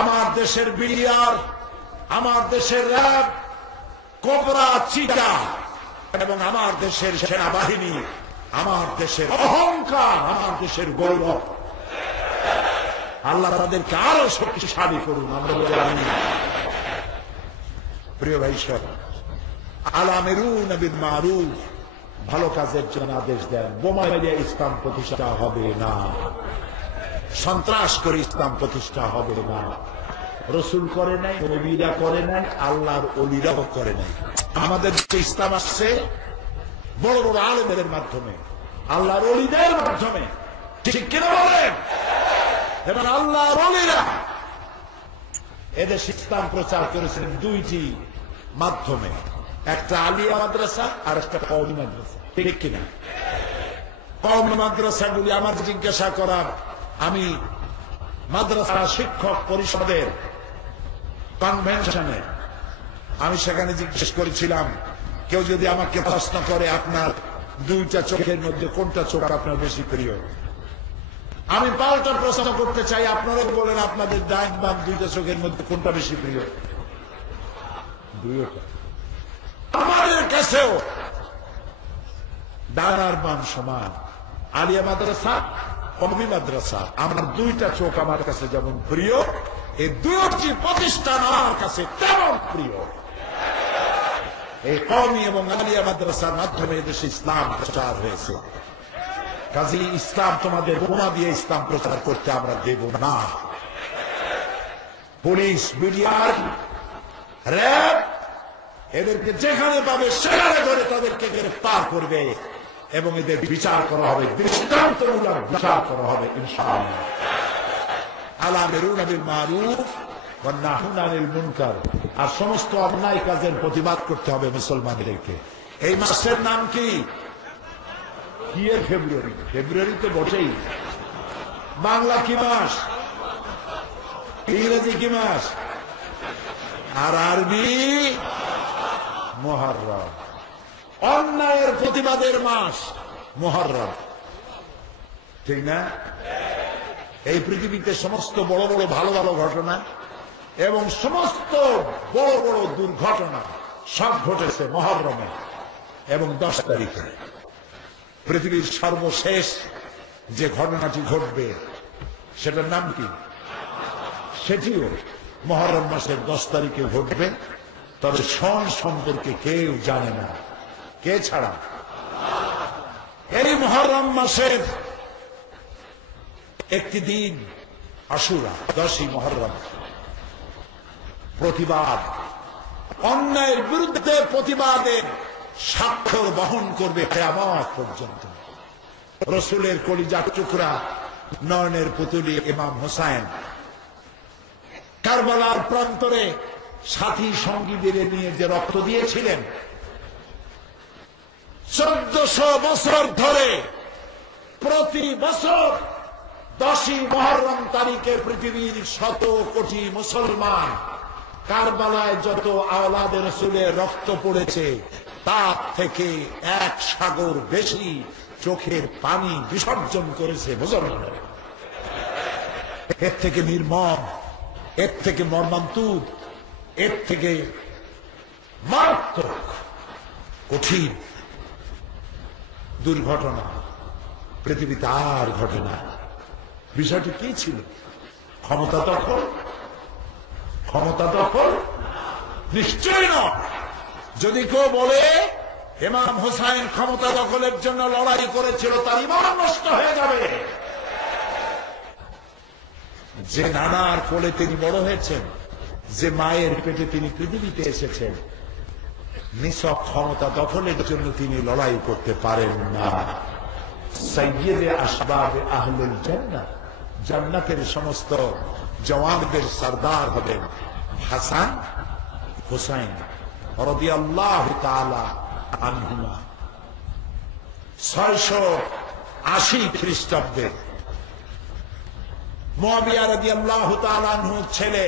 আমার দেশের বিডিআর, আমার দেশের র্যাব, কোবরা, চিতা এবং আমার দেশের সেনাবাহিনী আমার দেশের অহংকার, আমার দেশের গৌরব। আল্লাহ তাদেরকে আরো শক্তিশালী করুন। আমরা বলি আমিন। প্রিয় ভাই সব, আলামিরুন বিল মারুফ, ভালো কাজের জন্য আদেশ দেন। বোমা মেরে ইসলাম প্রতিষ্ঠা হবে না, সন্ত্রাস করে ইসলাম প্রতিষ্ঠা হবে না। রসুল করে নাই, নবীরা করে নাই, আল্লাহর ওলিরাও করে নাই। আমাদের যে ইসলাম আসছে বড় বড় আলেমের মাধ্যমে, আল্লাহর ওলিদের মাধ্যমে, ঠিক কিনা বলেন? এবার আল্লাহর ওলিরা এদের ইসলাম প্রচার করেছিলেন দুইটি মাধ্যমে, একটা আলিয়া মাদ্রাসা আর একটা কওমি মাদ্রাসা, ঠিক কিনা? কওমি মাদ্রাসাগুলি আমার জিজ্ঞাসা করার, আমি মাদ্রাসা শিক্ষক পরিষদের কনভেনশনে আমি সেখানে জিজ্ঞেস করেছিলাম, কেউ যদি আমাকে প্রশ্ন করে আপনার দুইটা চোখের মধ্যে কোনটা চোখ আপনার বেশি প্রিয়, আমি পাল্টা প্রশ্ন করতে চাই, আপনারা বলেন আপনাদের ডান বাম দুইটা চোখের মধ্যে কোনটা বেশি প্রিয়? দুইটা। আমাদের কাছেও ডান আর বাম সমান। আলিয়া মাদ্রাসা, কওমি মাদ্রাসা, আমার দুইটা চোখ আমার কাছে যেমন প্রিয়, এই দুইটি প্রতিষ্ঠান আমার কাছে তেমন প্রিয়। এই কওমি এবং আলিয়া মাদ্রাসার মাধ্যমে দেশে ইসলাম প্রচার হয়েছে। কাজী ইসলাম তোমাদের বোমা দিয়ে ইসলাম প্রচার করতে আমরা দেব না। পুলিশ, বিডিআর, র্যাব এদেরকে যেখানে পাবে সেখানে ধরে তাদেরকে গ্রেফতার করবে এবং এদের বিচার করা হবে, দৃষ্টান্তমূলক বিচার করা হবে ইনশাআল্লাহ। আলামিরুনা বিল মারুফ ওয়া নাহুনা আনিল মুনকার। আর সমস্ত অন্যায় কাজের প্রতিবাদ করতে হবে মুসলমানদেরকে। এই মাসের নাম কি? ফেব্রুয়ারি। ফেব্রুয়ারি তো বটেই। বাংলা কি মাস? ইংরেজি কি মাস? আর আরবি মুহররম। অন্যায়ের প্রতিবাদের মাস মুহররম, ঠিক না? এই পৃথিবীতে সমস্ত বড় বড় ভালো ভালো ঘটনা এবং সমস্ত বড় বড় দুর্ঘটনা সব ঘটেছে মুহররমে এবং 10 তারিখে। পৃথিবীর সর্বশেষ যে ঘটনাটি ঘটবে সেটার নাম কি? সেটিও মুহররম মাসের 10 তারিখে ঘটবে। তবে সন সম্পর্কে কেউ জানে না, কে ছাড়া? এই মুহররম মাসের একটি দিন আশুরা, 10ই মুহররম। প্রতিবাদ, অন্যায়ের বিরুদ্ধে প্রতিবাদের স্বাক্ষর বহন করবে কিয়ামত পর্যন্ত। রসুলের কলিজার টুকরা, নয়নের পুতুলি ইমাম হোসেন কারবালার প্রান্তরে সাথী সঙ্গীদের নিয়ে যে রক্ত দিয়েছিলেন, 1400 বছর ধরে প্রতি বছর 10ই মুহররম তারিখে পৃথিবীর 100 কোটি মুসলমান কারবালায় যত আওলাদে রসুলের রক্ত পড়েছে তার থেকে 1 সাগর বেশি চোখের পানি বিসর্জন করেছে মুসলমানের। এর থেকে নির্মম, এর থেকে মর্মান্তুদ, এর থেকে মারাত্মক কঠিন দুর্ঘটনা পৃথিবীতে আর ঘটে না। বিষয়টি কি ছিল? ক্ষমতা দখল? ক্ষমতা দখল নিশ্চয় নয়। যদি কেউ বলে ইমাম হুসাইন ক্ষমতা দখলের জন্য লড়াই করেছিল, তার ঈমান নষ্ট হয়ে যাবে। যে নানার কোলে তিনি বড় হয়েছেন, যে মায়ের পেটে তিনি পৃথিবীতে এসেছেন, নিছক ক্ষমতা দখলের জন্য তিনি লড়াই করতে পারেন না। সাইয়্যিদে আসবাবে আহলুল জান্নাহ, জান্নাতের সমস্ত জওয়ানদের সরদার হবেন হাসান হুসাইন রাদিয়াল্লাহু তাআলা আনহুমা। 680 খ্রিস্টাব্দে মুআবিয়া রাদিয়াল্লাহু তাআলা আনহুর ছেলে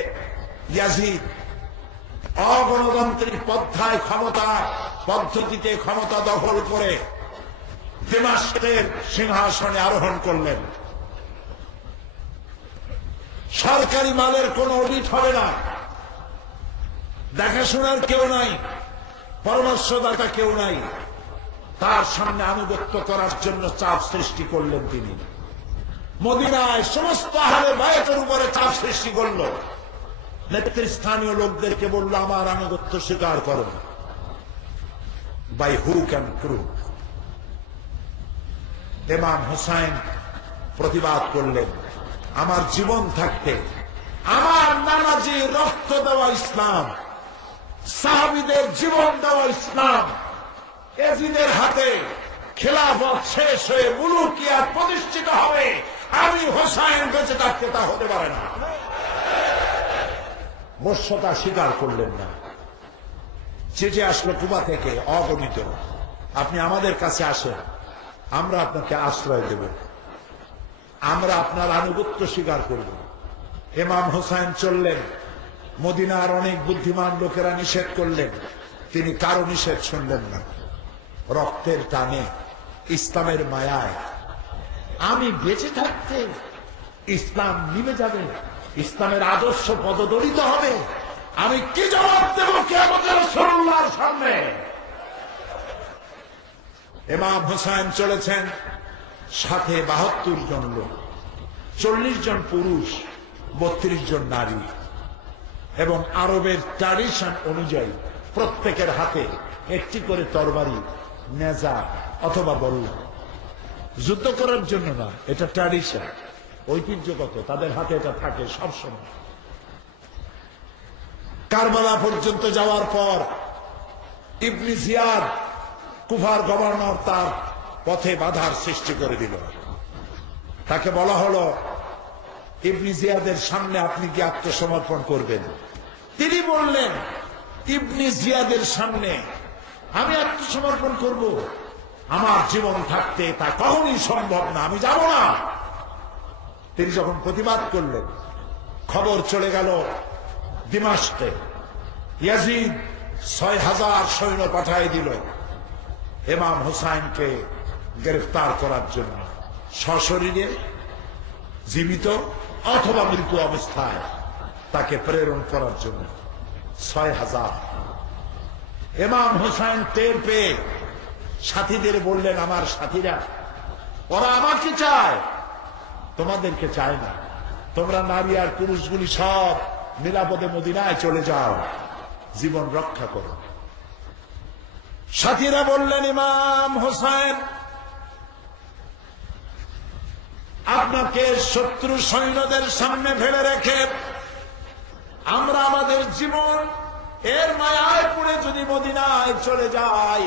ইয়াজিদ অগণতান্ত্রিক পদ্ধতিতে ক্ষমতা দখল করে দামেস্কের সিংহাসনে আরোহণ করলেন। সরকারি মালের কোন অডিট হবে না, দেখাশোনার কেউ নাই, পরামর্শদাতা কেউ নাই। তার সামনে আনুগত্য করার জন্য চাপ সৃষ্টি করলেন তিনি। মদিনায় সমস্ত আহলে বায়তের উপরে চাপ সৃষ্টি করল। নেতৃস্থানীয় লোকদেরকে বলল, আমার আনুগত্য স্বীকার করো বাই হুক অ্যান্ড ক্রুক। ইমাম হুসাইন প্রতিবাদ করলেন, আমার জীবন থাকতে আমার নানাজি রক্ত দেওয়া ইসলাম, সাহাবীদের জীবন দেওয়া ইসলাম, এজিদের হাতে খেলাফত শেষ হয়ে মুলুকিয়াত প্রতিষ্ঠিত হবে, আমি হুসাইন বেঁচে থাকতে তা হতে পারে না। বশ্যতা স্বীকার করলেন না। চিঠি আসলো কুবা থেকে অগণিত, আপনি আমাদের কাছে আসেন, আমরা আপনাকে আশ্রয় দেব, আমরা আপনার আনুগত্য স্বীকার করব। ইমাম হুসাইন চললেন। মদিনার অনেক বুদ্ধিমান লোকেরা নিষেধ করলেন, তিনি কারো নিষেধ শুনলেন না। রক্তের টানে, ইসলামের মায়ায় আমি বেঁচে থাকতে ইসলাম নিভে যাবে, ইসলামের আদর্শ পদদলিত হবে, আমি কি জবাব দেব কিয়ামতের রাসূলুল্লাহর সামনে? ইমাম হুসাইন চলেছেন, সাথে 72 জন লোক, 40 জন পুরুষ, 32 জন নারী, এবং আরবের ট্র্যাডিশন অনুযায়ী প্রত্যেকের হাতে একটি করে তরবারি, নেজা অথবা বল্লম। যুদ্ধ করার জন্য না, এটা ট্র্যাডিশন, ঐতিহ্যগত, তাদের হাতে এটা থাকে সবসময়। কারবালা পর্যন্ত যাওয়ার পর ইবনে জিয়াদ কুফার গভর্নর তার পথে বাধার সৃষ্টি করে দিল। তাকে বলা হলো, ইবনে জিয়াদের সামনে আপনি কি আত্মসমর্পণ করবেন? তিনি বললেন, ইবনে জিয়াদের সামনে আমি আত্মসমর্পণ করব? আমার জীবন থাকতে তা কখনই সম্ভব না, আমি যাব না। তিনি যখন প্রতিবাদ করলেন, খবর চলে গেল দামেস্কে। ইয়াজিদ 6000 সৈন্য পাঠিয়ে দিল ইমাম হুসাইনকে গ্রেফতার করার জন্য, সশরীরে জীবিত অথবা মৃত অবস্থায় তাকে প্রেরণ করার জন্য 6000। ইমাম হুসাইন টের পেয়ে সাথীদের বললেন, আমার সাথীরা, ওরা আমাকে চায়, তোমাদেরকে চায় না, তোমরা নারী আর পুরুষগুলি সব নিরাপদে মদিনায় চলে যাও, জীবন রক্ষা করো। সাথীরা বললেন, ইমাম হুসাইন, আপনাকে শত্রু সৈন্যদের সামনে ফেলে রেখে আমরা আমাদের জীবন এর মায়ায় পড়ে যদি মদিনায় চলে যাই,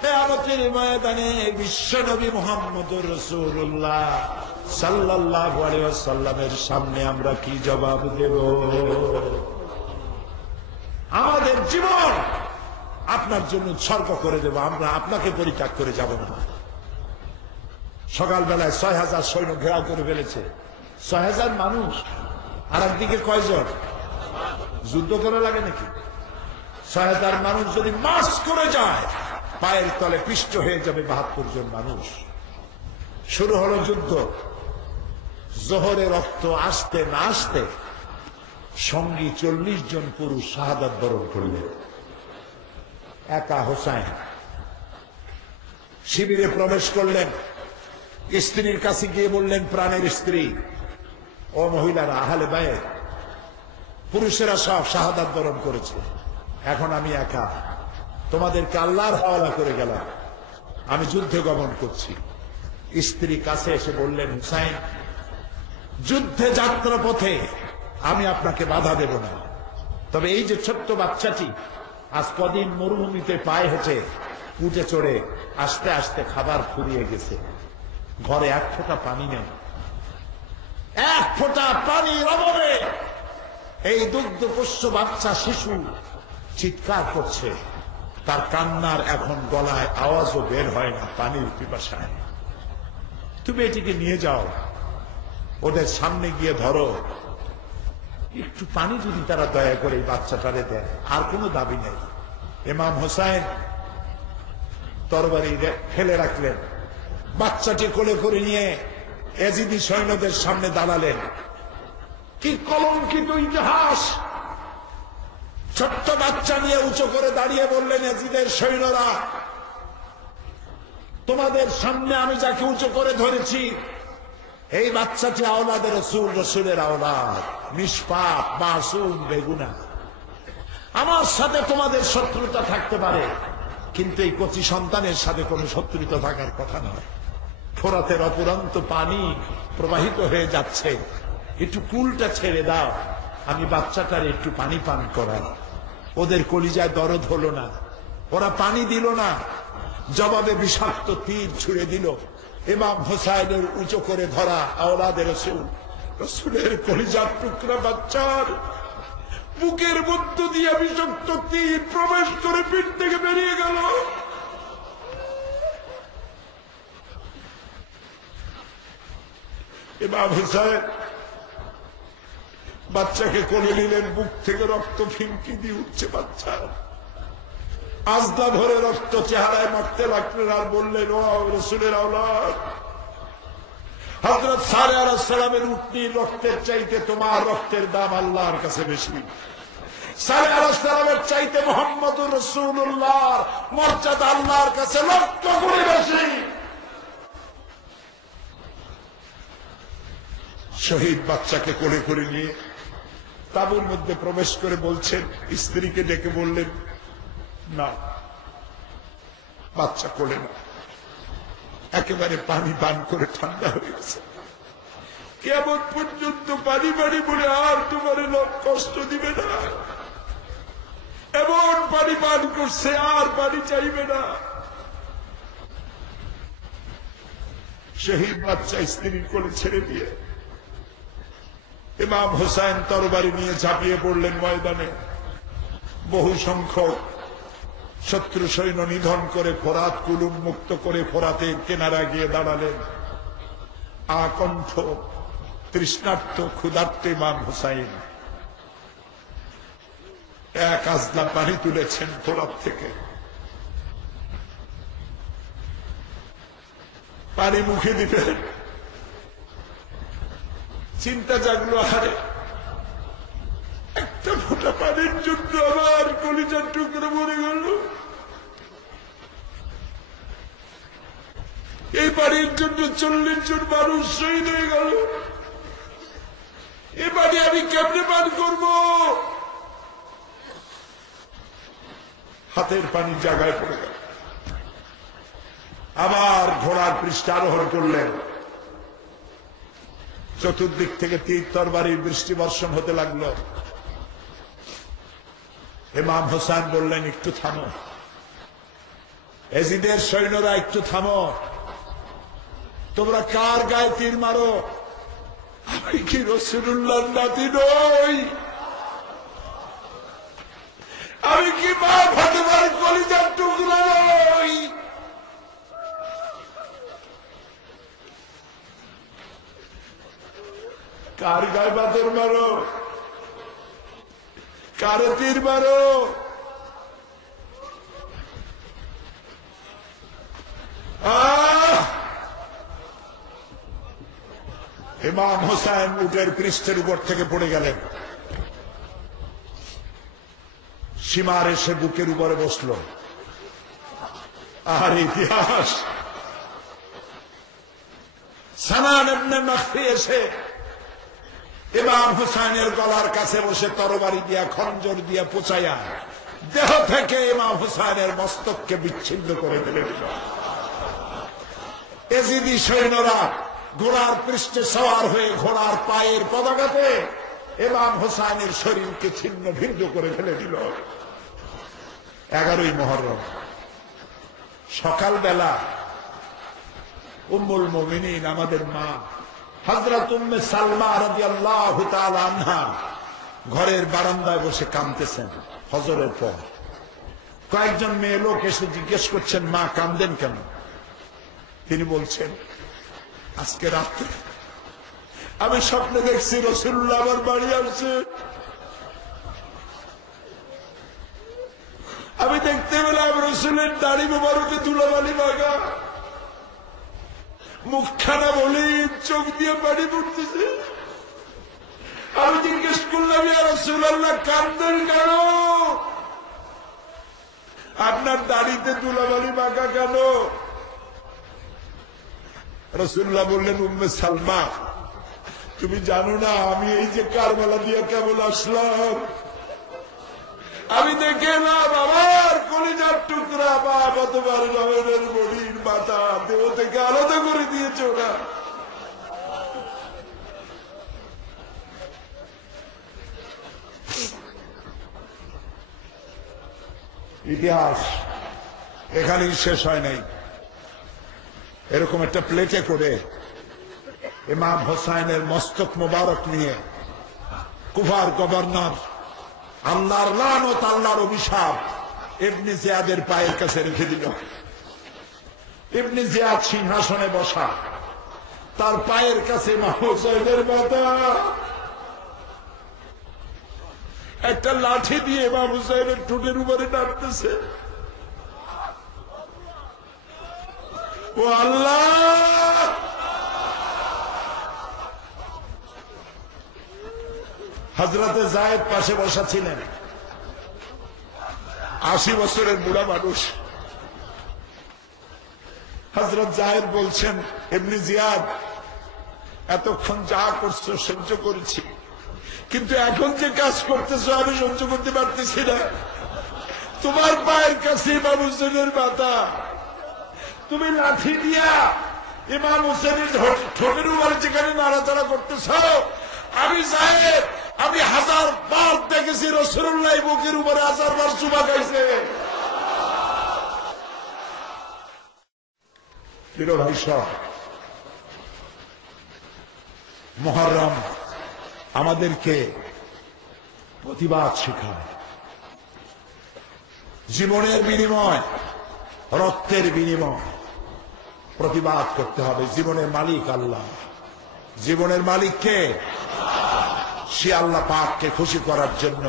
কিয়ামতের ময়দানে বিশ্বনবী মুহাম্মদুর রাসূলুল্লাহ সাল্লাল্লাহু আলাইহি ওয়াসাল্লামের সামনে আমরা কি জবাব দেব? আমাদের জীবন আপনার জন্য উৎসর্গ করে দেব, আমরা আপনাকে পরিত্যাগ করে যাব না। সকালবেলায় 6000 সৈন্য ঘেরাও করে ফেলেছে, 6000 মানুষ, আর একদিকে কয়জন? যুদ্ধ করা লাগে নাকি? 6000 মানুষ যদি মাস করে যায়, পায়ের তলে পিষ্ট হয়ে যাবে 72 জন মানুষ। শুরু হলো যুদ্ধ। জোহরে রক্ত আসতে না আসতে সঙ্গী 40 জন পুরুষ শাহাদাত বরণ করলেন। একা হোসাইন শিবিরে প্রবেশ করলেন। স্ত্রীর কাছে গিয়ে বললেন, প্রাণের স্ত্রী, ও মহিলারা, আহলে বায়েত, পুরুষেরা সব শাহাদাত বরণ করেছে, এখন আমি একা, তোমাদেরকে আল্লাহর হাওয়ালা করে গেলাম, আমি যুদ্ধে গমন করছি। স্ত্রী কাছে এসে বললেন, হুসাইন, যুদ্ধে যাত্রা পথে আমি আপনাকে বাধা দেব না, তবে এই যে ছোট্ট বাচ্চাটি আজ কদিন মরুভূমিতে পায়ে হেঁটে উঠে চড়ে আস্তে আস্তে খাবার ফুরিয়ে গেছে, ঘরে এক ফোঁটা পানি নেই, এক ফোঁটা পানির অভাবে এই দুগ্ধপোষ্য বাচ্চা শিশু চিৎকার করছে, তার কান্নার এখন গলায় আওয়াজও বের হয় না পানির পিপাসায়। তুমি এটিকে নিয়ে যাও, ওদের সামনে গিয়ে ধরো, একটু পানি যদি তারা দয়া করে এই বাচ্চাটারে দেয়, আর কোনো দাবি নেই। ইমাম হোসাইন তরবারি ফেলে রাখলেন, বাচ্চাটি কোলে করে নিয়ে এজিদি সৈন্যদের সামনে দাঁড়ালেন। কি কলঙ্কিত ইতিহাস! ছোট্ট বাচ্চা নিয়ে উঁচু করে দাঁড়িয়ে বললেন, এজিদের সৈন্যরা, তোমাদের সামনে আমি যাকে উঁচু করে ধরেছি, এই বাচ্চাটি আওলাদের রসুল, রসুলের আওলাদ, নিষ্পাপ, মাসুম, বেগুনা। আমার সাথে তোমাদের শত্রুতা থাকতে পারে, কিন্তু এই কচি সন্তানের সাথে কোনো শত্রুতা থাকার কথা নয়। ফোরাতের অপুরন্ত পানি প্রবাহিত হয়ে যাচ্ছে, একটু কুলটা ছেড়ে দাও, আমি বাচ্চাটার একটু পানি পান করাই। ওদের কলিজায় দরদ হলো না, ওরা পানি দিল না, জবাবে বিষাক্ত তীর ছুড়ে দিল। ইমাম হোসাইনের উঁচু করে ধরা আওলাদের রসুল, রসুলের কলিজার টুকরা বাচ্চার বুকের মধ্য দিয়ে বিষাক্ত তীর প্রবেশ করে পিঠ থেকে বেরিয়ে গেল। ইমাম হোসাইন বাচ্চাকে কোলে নিলেন, বুক থেকে রক্ত ফিনকি দিয়ে উঠছে বাচ্চা, আজদা ভরে রক্ত চেহারায় মারতে লাগলেন, আর বললেন, ও রসুলের আওলাদ, হযরত সালেহ আলাইহিস সালামের উটনির রক্তের চাইতে তোমার রক্তের দাম আল্লাহর কাছে বেশি। সালেহ আলাইহিস সালামের চাইতে মুহাম্মদুর রাসূলুল্লাহর মর্যাদা আল্লাহর কাছে লক্ষ গুণ বেশি। শহীদ বাচ্চাকে কোলে করে নিয়ে তাঁবুর মধ্যে প্রবেশ করে বলছেন, স্ত্রীকে ডেকে বললেন, না, বাচ্চা কোলে না, একেবারে পানি পান করে ঠান্ডা হয়ে গেছে, কেমন পর্যন্ত পানি পানি বলে আর তোমার লোক কষ্ট দিবে না, এমন পানি পান করছে আর পানি চাইবে না। শহীদ বাচ্চা স্ত্রীর কোলে ছেড়ে দিয়ে ইমাম হোসাইন তরবারি নিয়ে ঝাঁপিয়ে পড়লেন ময়দানে। বহু সংখ্যক শত্রু সৈন্য নিধন করে ফোরাত কুলুম মুক্ত করে ফোরাতের কিনারা গিয়ে দাঁড়ালেন। আকণ্ঠ তৃষ্ণার্ত ক্ষুধার্ত ইমাম হোসাইন এক আজলা পানি তুলেছেন ফোরাত থেকে, পানি মুখে দিবেন, চিন্তা জাগলো, আরে একটা ফোঁটা পানির জন্য আমার কলিজার টুকরো মরে গেল, এই পানির জন্য 40 জন মানুষ শহীদ হয়ে গেল, এই পানি আমি কেমনে পান করব? হাতের পানি জায়গায় পড়ে গেল। আবার ঘোড়ার পৃষ্ঠে আরোহণ করলেন। চতুর্দিক থেকে তীর তরবারির বৃষ্টি বর্ষণ হতে লাগলো। ইমাম হোসেন বললেন, একটু থামো, এজিদের সৈন্যরা একটু থামো, তোমরা কার গায়ে তীর মারো? আমি কি রাসূলুল্লাহর নাতি নই? আমি কি মা ফাতেমার কলিজার টুকরা নই? কার গায়ে পাথর মারো, কারে তীর মারো? ইমাম হোসেন উটের পৃষ্ঠের উপর থেকে পড়ে গেলেন। সীমার এসে বুকের উপরে বসলো। আর ইতিহাস, সানান ইবনে মাখফি এসে ইমাম হুসাইনের গলার কাছে বসে তরবারি দিয়া খঞ্জর দিয়া পোঁচাইয়া দেহ থেকে ইমাম হুসাইনের মস্তককে বিচ্ছিন্ন করে ফেলে দিল। এজিদি সৈন্যরা ঘোড়ার পৃষ্ঠে সওয়ার হয়ে ঘোড়ার পায়ের পদাঘাতে ইমাম হুসাইনের শরীরকে ছিন্ন ভিন্ন করে ফেলে দিল। 11ই মুহররম সকালবেলা উম্মুল মুমিনিন আমাদের মা হযরত উম্মে সালমা রাদিয়াল্লাহু তাআলা আনহা ঘরের বারান্দায় বসে কাঁদতেছেন। ফজরের পর কয়েকজন মেয়ে লোক এসে জিজ্ঞেস করছেন, মা কাঁদেন কেন? তিনি বলছেন, আজকে রাত্রে আমি স্বপ্নে দেখছি রাসূলুল্লাহ আমার বাড়ি আসছে। আমি দেখতে পেলাম রাসূলের দাড়ি মোবারকে ধুলাবালি মাখা, মুখখানা বলি চোখ দিয়ে পানি পড়তেছে। আমি জিজ্ঞেস করলাম, ইয়া রাসূলুল্লাহ কাঁদেন কেন? আপনার দাড়িতে ধুলাবালি মাখা কেন? রাসূলুল্লাহ বললেন, উম্মে সালমা তুমি জানো না আমি এই যে কারবালা দিয়ে কেবল আসলাম, আমি দেখে না বাবার কলিজার টুকরা বা কতবার জমের বডির মাথা দেহ থেকে আলাদা করে দিয়েছে ওরা। ইতিহাস এখানেই শেষ হয় নাই। এরকম একটা প্লেটে করে ইমাম হোসাইনের মস্তক মোবারক নিয়ে কুফার গভর্নর, আল্লাহর লানত, আল্লাহর অভিশাপ ইবনে জিয়াদের পায়ের কাছে রেখে দিল। ইবনে জিয়াদ সিংহাসনে বসা, তার পায়ের কাছে ইমাম হোসাইনের মাথা। একটা লাঠি দিয়ে ইমাম হোসাইনের ঠোঁটের উপরে নাড়তেছে। ও আল্লাহ, হযরতে যায়েদ পাশে বসা ছিলেন, 80 বছরের বুড়া মানুষ। হযরত যায়েদ বলছেন, ইবনে জিয়াদ এতক্ষণ যা করছো সহ্য করেছি, কিন্তু এখন যে কাজ করতেছো আমি সহ্য করতে পারতেছি না। তোমার পায়ের কাছে ইমাম হোসেনের মাথা, তুমি লাঠি দিয়া ইমাম হোসেনের ঠোঁটের উপরে যেখানে নাড়াচাড়া করতেছ, আমি যায়েদ আমি 1000 বার দেখেছি রাসূলুল্লাহ বুকের উপরে 1000 বার চুমা খাইছে। প্রিয় ভাই সব, মুহররম আমাদেরকে প্রতিবাদ শেখায়। জীবনের বিনিময়, রক্তের বিনিময় প্রতিবাদ করতে হবে। জীবনের মালিক আল্লাহ। জীবনের মালিক কে? সে আল্লাহ পাককে খুশি করার জন্য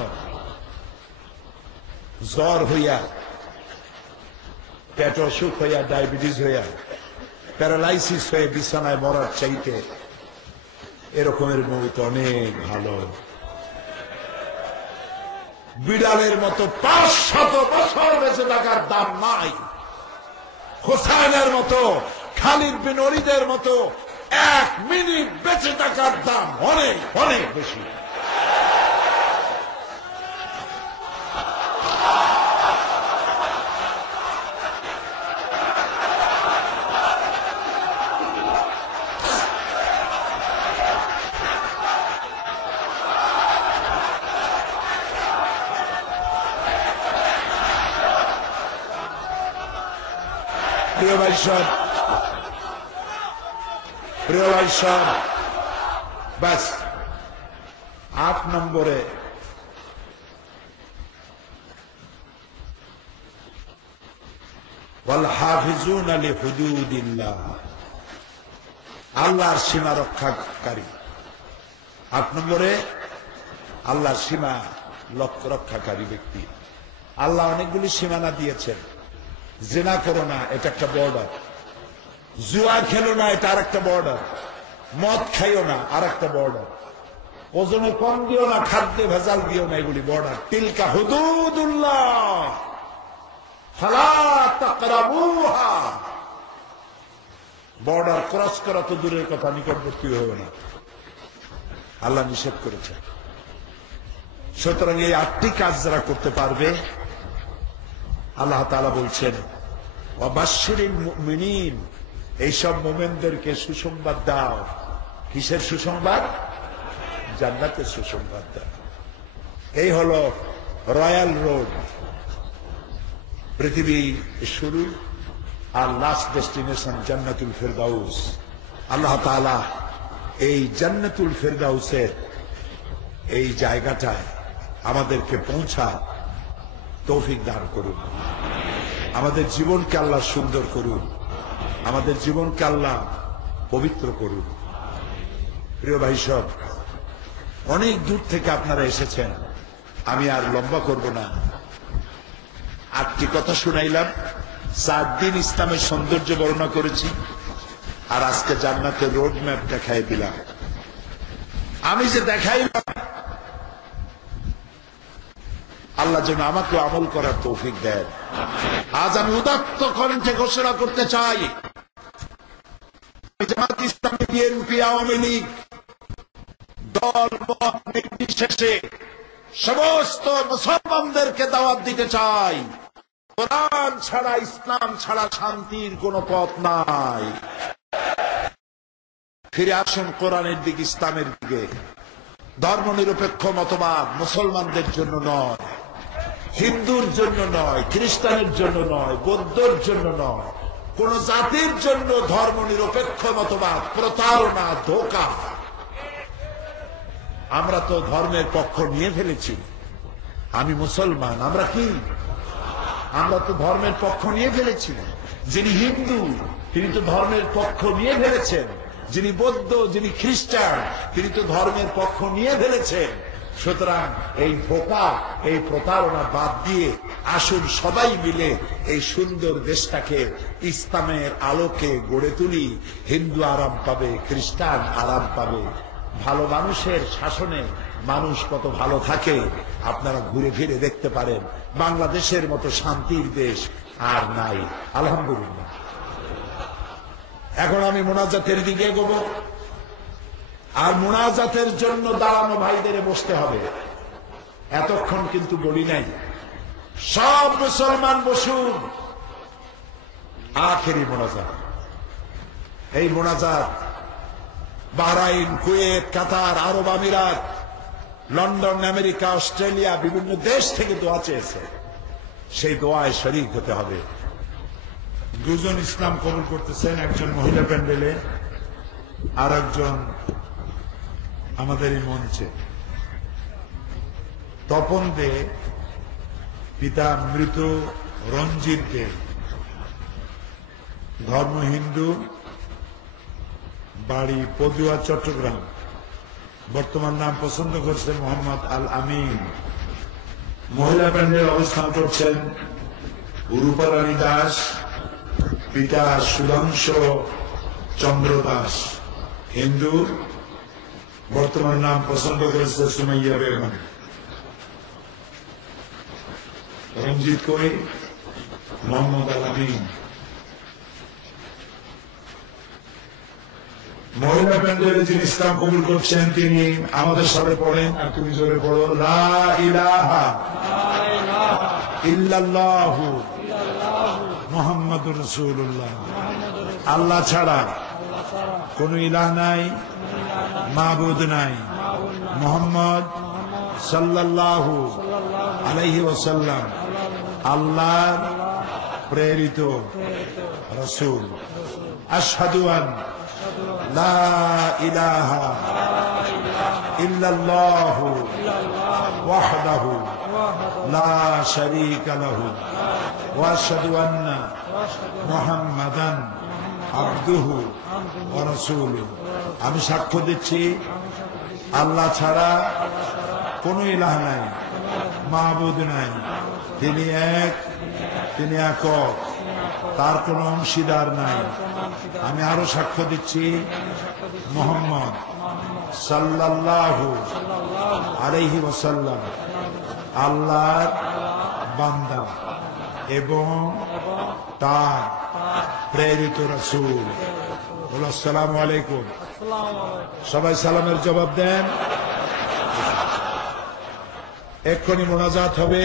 জ্বর হইয়া, পেট অসুখ হইয়া, ডায়াবেটিস হইয়া, প্যারালাইসিস হয়ে বিছানায় মরার চাইতে এরকমের মৌত অনেক ভালো। বিড়ালের মতো 500 বছর বেঁচে থাকার দাম নাই। হোসাইনের মতো, খালিদ বিন ওলীদের মতো 1 মিনিট বেঁচে থাকার দাম অনেক অনেক বেশি। প্রিয় ভাই সব, প্রিয় ভাই সব, বাস 8 নম্বরে ওয়াল হাফিজুনা লিহুদুদিল্লাহ, আল্লাহর সীমা রক্ষাকারী। 8 নম্বরে আল্লাহর সীমা রক্ষাকারী ব্যক্তি। আল্লাহ অনেকগুলি সীমানা দিয়েছেন। জিনা করো না, এটা একটা বর্ডার। জুয়া খেলো না, এটা আর একটা বর্ডার। মদ খাইও না, আর একটা বর্ডার। ওজনে কম দিও না, খাদ্যে ভেজাল দিও না, এগুলি বর্ডার। তিলকা হুদুদুল্লাহ ফালা তাকরাবুহা। বর্ডার ক্রস করা তো দূরের কথা, নিকটবর্তী হবে না, আল্লাহ নিষেধ করেছে। সুতরাং এই 8টি কাজ যারা করতে পারবে, আল্লাহ তাআলা বলছেন ওয়াবাশশিরিল মুমিনিন, এইসব মুমিনদেরকে সুসংবাদ দাও। কিসের সুসংবাদ? জান্নাতের সুসংবাদ দাও। এই হলো রয়্যাল রোড, পৃথিবী শুরু আর লাস্ট ডেস্টিনেশন জান্নাতুল ফিরদাউস। আল্লাহ তাআলা এই জান্নাতুল ফিরদাউসের এই জায়গাটায় আমাদেরকে পৌঁছা তৌফিক দান করুন। আমাদের জীবনকে আল্লাহ সুন্দর করুন, আমাদের জীবনকে আল্লাহ পবিত্র করুন। প্রিয় ভাই সব, অনেক দূর থেকে আপনারা এসেছেন, আমি আর লম্বা করব না। 8টি কথা শুনাইলাম, 4 দিন ইসলামের সৌন্দর্য বর্ণনা করেছি, আর আজকে জান্নাতের রোড ম্যাপ দেখাই দিলাম। আমি যে দেখাইলাম, আল্লাহ যেন আমাকে আমল করার তৌফিক দেন। আজ আমি উদাত্ত কণ্ঠে ঘোষণা করতে চাই, জামাত ইসলামী, বিএনপি, আওয়ামী লীগ, দল মত নির্বিশেষে সমস্ত মুসলমানদেরকে দাওয়াত দিতে চাই, কোরআন ছাড়া, ইসলাম ছাড়া শান্তির কোন পথ নাই। ফিরে আসুন কোরআনের দিকে, ইসলামের দিকে। ধর্ম নিরপেক্ষ মতবাদ মুসলমানদের জন্য নয়, হিন্দুর জন্য নয়, খ্রিস্টানের জন্য নয়, বৌদ্ধর জন্য নয়, কোন জাতির জন্য ধর্ম নিরপেক্ষ মতবাদ প্রতারণা, ধোঁকা। আমরা তো ধর্মের পক্ষ নিয়ে ফেলেছি। আমি মুসলমান, আমরা কি? আমরা তো ধর্মের পক্ষ নিয়ে ফেলেছি। যিনি হিন্দু তিনি তো ধর্মের পক্ষ নিয়ে ফেলেছেন, যিনি বৌদ্ধ, যিনি খ্রিস্টান তিনি তো ধর্মের পক্ষ নিয়ে ফেলেছেন। সুতরাং এই ধোঁকা, এই প্রতারণা বাদ দিয়ে আসুন সবাই মিলে এই সুন্দর দেশটাকে ইসলামের আলোকে গড়ে তুলি। হিন্দু আরাম পাবে, খ্রিস্টান আরাম পাবে। ভালো মানুষের শাসনে মানুষ কত ভালো থাকে আপনারা ঘুরে ফিরে দেখতে পারেন। বাংলাদেশের মতো শান্তির দেশ আর নাই, আলহামদুলিল্লাহ। এখন আমি মোনাজাতের দিকে এগোবো, আর মোনাজাতের জন্য দাঁড়ানো ভাইদের বসতে হবে। এতক্ষণ কিন্তু বলি নাই, সব মুসলমান বসুন। আখেরি মোনাজাত। এই মোনাজাত বাহরাইন, কুয়েত, কাতার, আরব আমিরাত, লন্ডন, আমেরিকা, অস্ট্রেলিয়া, বিভিন্ন দেশ থেকে দোয়া চেয়েছে। সেই দোয়ায় শরীক হতে হবে। 2 জন ইসলাম কবুল করতেছেন, একজন মহিলা প্যান্ডেলে, আর একজন আমাদের এই মঞ্চে। তপন দে, পিতা মৃত রঞ্জিত দে, ধর্ম হিন্দু, বাড়ি পদুয়া, চট্টগ্রাম। বর্তমান নাম পছন্দ করছেন মোহাম্মদ আল আমিন। মহিলা প্যান্ডেল অবস্থান করছেন রূপারানী দাস, পিতা সুধাংশু চন্দ্র দাস, হিন্দু। বর্তমান নাম পছন্দ করেছে সুমাইয়া বেগম। রঞ্জিত কই, মোহাম্মদ আল আমিন। মহিলা প্যান্ডেলে যিনি ইসলাম কবুল করছেন তিনি আমাদের সাথে পড়েন, আর তুমি জোরে পড়ো, লা ইলাহা ইল্লাল্লাহু মুহাম্মাদুর রাসূলুল্লাহ। আল্লাহ ছাড়া কোন ইলাহ নাই, মাবুদ নাই। মুহাম্মদ সাল্লাল্লাহু আলাইহি ওয়াসাল্লাম আল্লাহর প্রেরিত রাসূল। আশহাদু আন লা ইলাহা ইল্লাল্লাহু ওয়াহদাহু লা শারীকা লাহু ওয়া আশহাদু আন্না মুহাম্মাদান আবদুহু ওয়া রাসূলুহু। আমি সাক্ষ্য দিচ্ছি আল্লাহ ছাড়া কোন ইলাহ নাই, মাবুদ নাই। তিনি এক, তিনি একক, তার কোন অংশীদার নাই। আমি আরো সাক্ষ্য দিচ্ছি মুহাম্মদ সাল্লাল্লাহু আলাইহি ওয়াসাল্লাম আল্লাহর বান্দা এবং তার প্রেরিত রাসূল। আসসালামু আলাইকুম। সবাই সালামের জবাব দেন। এক্ষুনি মোনাজাত হবে।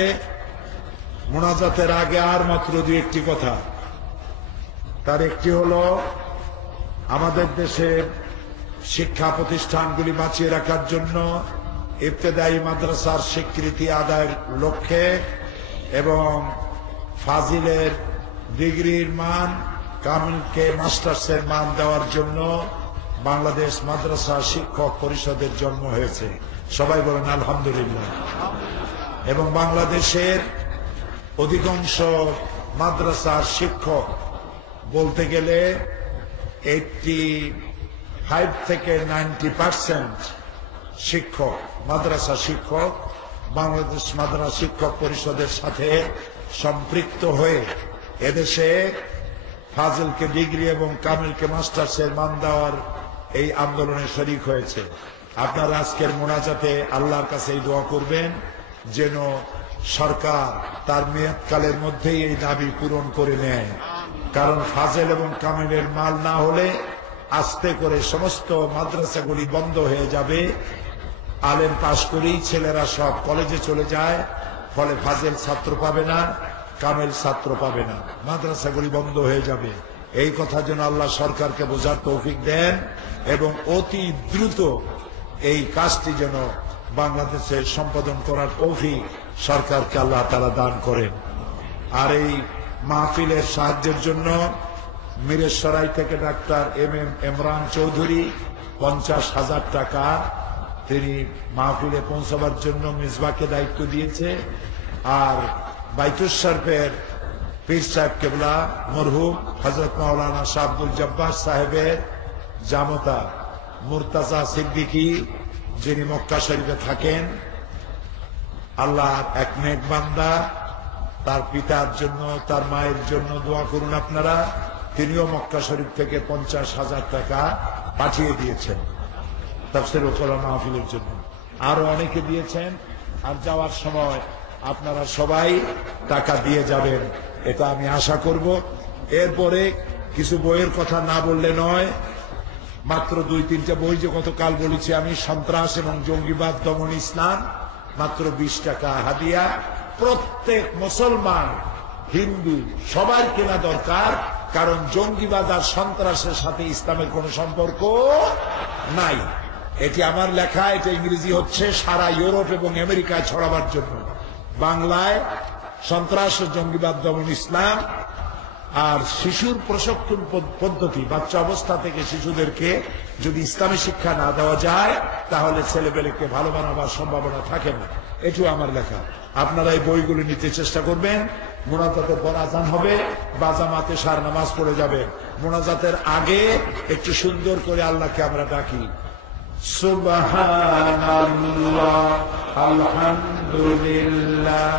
মোনাজাতের আগে আর মাত্র দু একটি কথা। তার একটি হলো, আমাদের দেশের শিক্ষা প্রতিষ্ঠানগুলি বাঁচিয়ে রাখার জন্য ইবতেদায়ী মাদ্রাসার স্বীকৃতি আদায়ের লক্ষ্যে এবং ফাজিলের ডিগ্রির মান, কামিলকে মাস্টার্সের মান দেওয়ার জন্য বাংলাদেশ মাদ্রাসা শিক্ষক পরিষদের জন্ম হয়েছে। সবাই বলেন আলহামদুলিল্লাহ। এবং বাংলাদেশের অধিকাংশ মাদ্রাসার শিক্ষক বলতে গেলে 85 থেকে 90% শিক্ষক, মাদ্রাসা শিক্ষক বাংলাদেশ মাদ্রাসা শিক্ষক পরিষদের সাথে সম্পৃক্ত হয়ে এদেশে ফাজিলকে ডিগ্রি এবং কামিলকে মাস্টার্সের মান দেওয়ার এই আন্দোলনে শরীক হয়েছে। আপনারা আজকের মোনাজাতে আল্লাহর কাছে এই দোয়া করবেন যেন সরকার তার মেয়াদকালের মধ্যেই এই দাবি পূরণ করে নেয়। কারণ ফাজিল এবং কামিলের মাল না হলে আস্তে করে সমস্ত মাদ্রাসাগুলি বন্ধ হয়ে যাবে। আলেম পাশ করেই ছেলেরা সব কলেজে চলে যায়, ফলে ফাজিল ছাত্র পাবে না, কামিল ছাত্র পাবে না, মাদ্রাসাগুলি বন্ধ হয়ে যাবে। এই কথা যেন আল্লাহ সরকারকে বোঝার তৌফিক দেন এবং অতি দ্রুত এই কাজটি যেন বাংলাদেশে সম্পাদন করার তৌফিক সরকারকে আল্লাহ তাআলা দান করেন। আর এই মাহফিলের সাহায্যের জন্য মিরেশ্বরাই থেকে ডাক্তার MM ইমরান চৌধুরী 50,000 টাকা তিনি মাহফিলে পৌঁছাবার জন্য মিসবাকে দায়িত্ব দিয়েছে। আর বাইতুল শরফের পীর সাহেব কেবলা মরহুম হযরত মাওলানা শাহ আব্দুল জব্বার সাহেবের জামতা মুর্তাজা সিদ্দিকী, যিনি মক্কা শরীফে থাকেন, আল্লাহ এক নেক বান্দা, তার পিতার জন্য তার মায়ের জন্য দোয়া করুন আপনারা। তিনিও মক্কা শরীফ থেকে 50,000 টাকা পাঠিয়ে দিয়েছেন তাফসীরুল কোরআন মাহফিলের জন্য। আরো অনেকে দিয়েছেন। আর যাওয়ার সময় আপনারা সবাই টাকা দিয়ে যাবেন, এটা আমি আশা করব। এরপরে কিছু বইয়ের কথা না বললে নয়। মাত্র 2-3টা বই যে গতকাল বলেছি আমি, সন্ত্রাস এবং জঙ্গিবাদ দমন ইসলাম, মাত্র 20 টাকা হাদিয়া। প্রত্যেক মুসলমান হিন্দু সবার কেনা দরকার, কারণ জঙ্গিবাদ আর সন্ত্রাসের সাথে ইসলামের কোনো সম্পর্ক নাই। এটি আমার লেখা, এটা ইংরেজি হচ্ছে সারা ইউরোপ এবং আমেরিকায় ছড়াবার জন্য। বাংলায় সন্ত্রাস ও জঙ্গিবাদ দমন ইসলাম আর শিশুর প্রশিক্ষণ পদ্ধতি, বাচ্চা অবস্থা থেকে শিশুদেরকে যদি ইসলামী শিক্ষা না দেওয়া যায় তাহলে ছেলেপেলেকে ভালো বানাবার সম্ভাবনা থাকে না। এটিও আমার লেখা। আপনারা এই বইগুলো নিতে চেষ্টা করবেন। মোনাজাতের পর আজান হবে, বাজামাতে সার নামাজ পড়ে যাবে। মোনাজাতের আগে একটু সুন্দর করে আল্লাহকে আমরা ডাকি, সুবহানাল্লাহ আলহামদুলিল্লাহ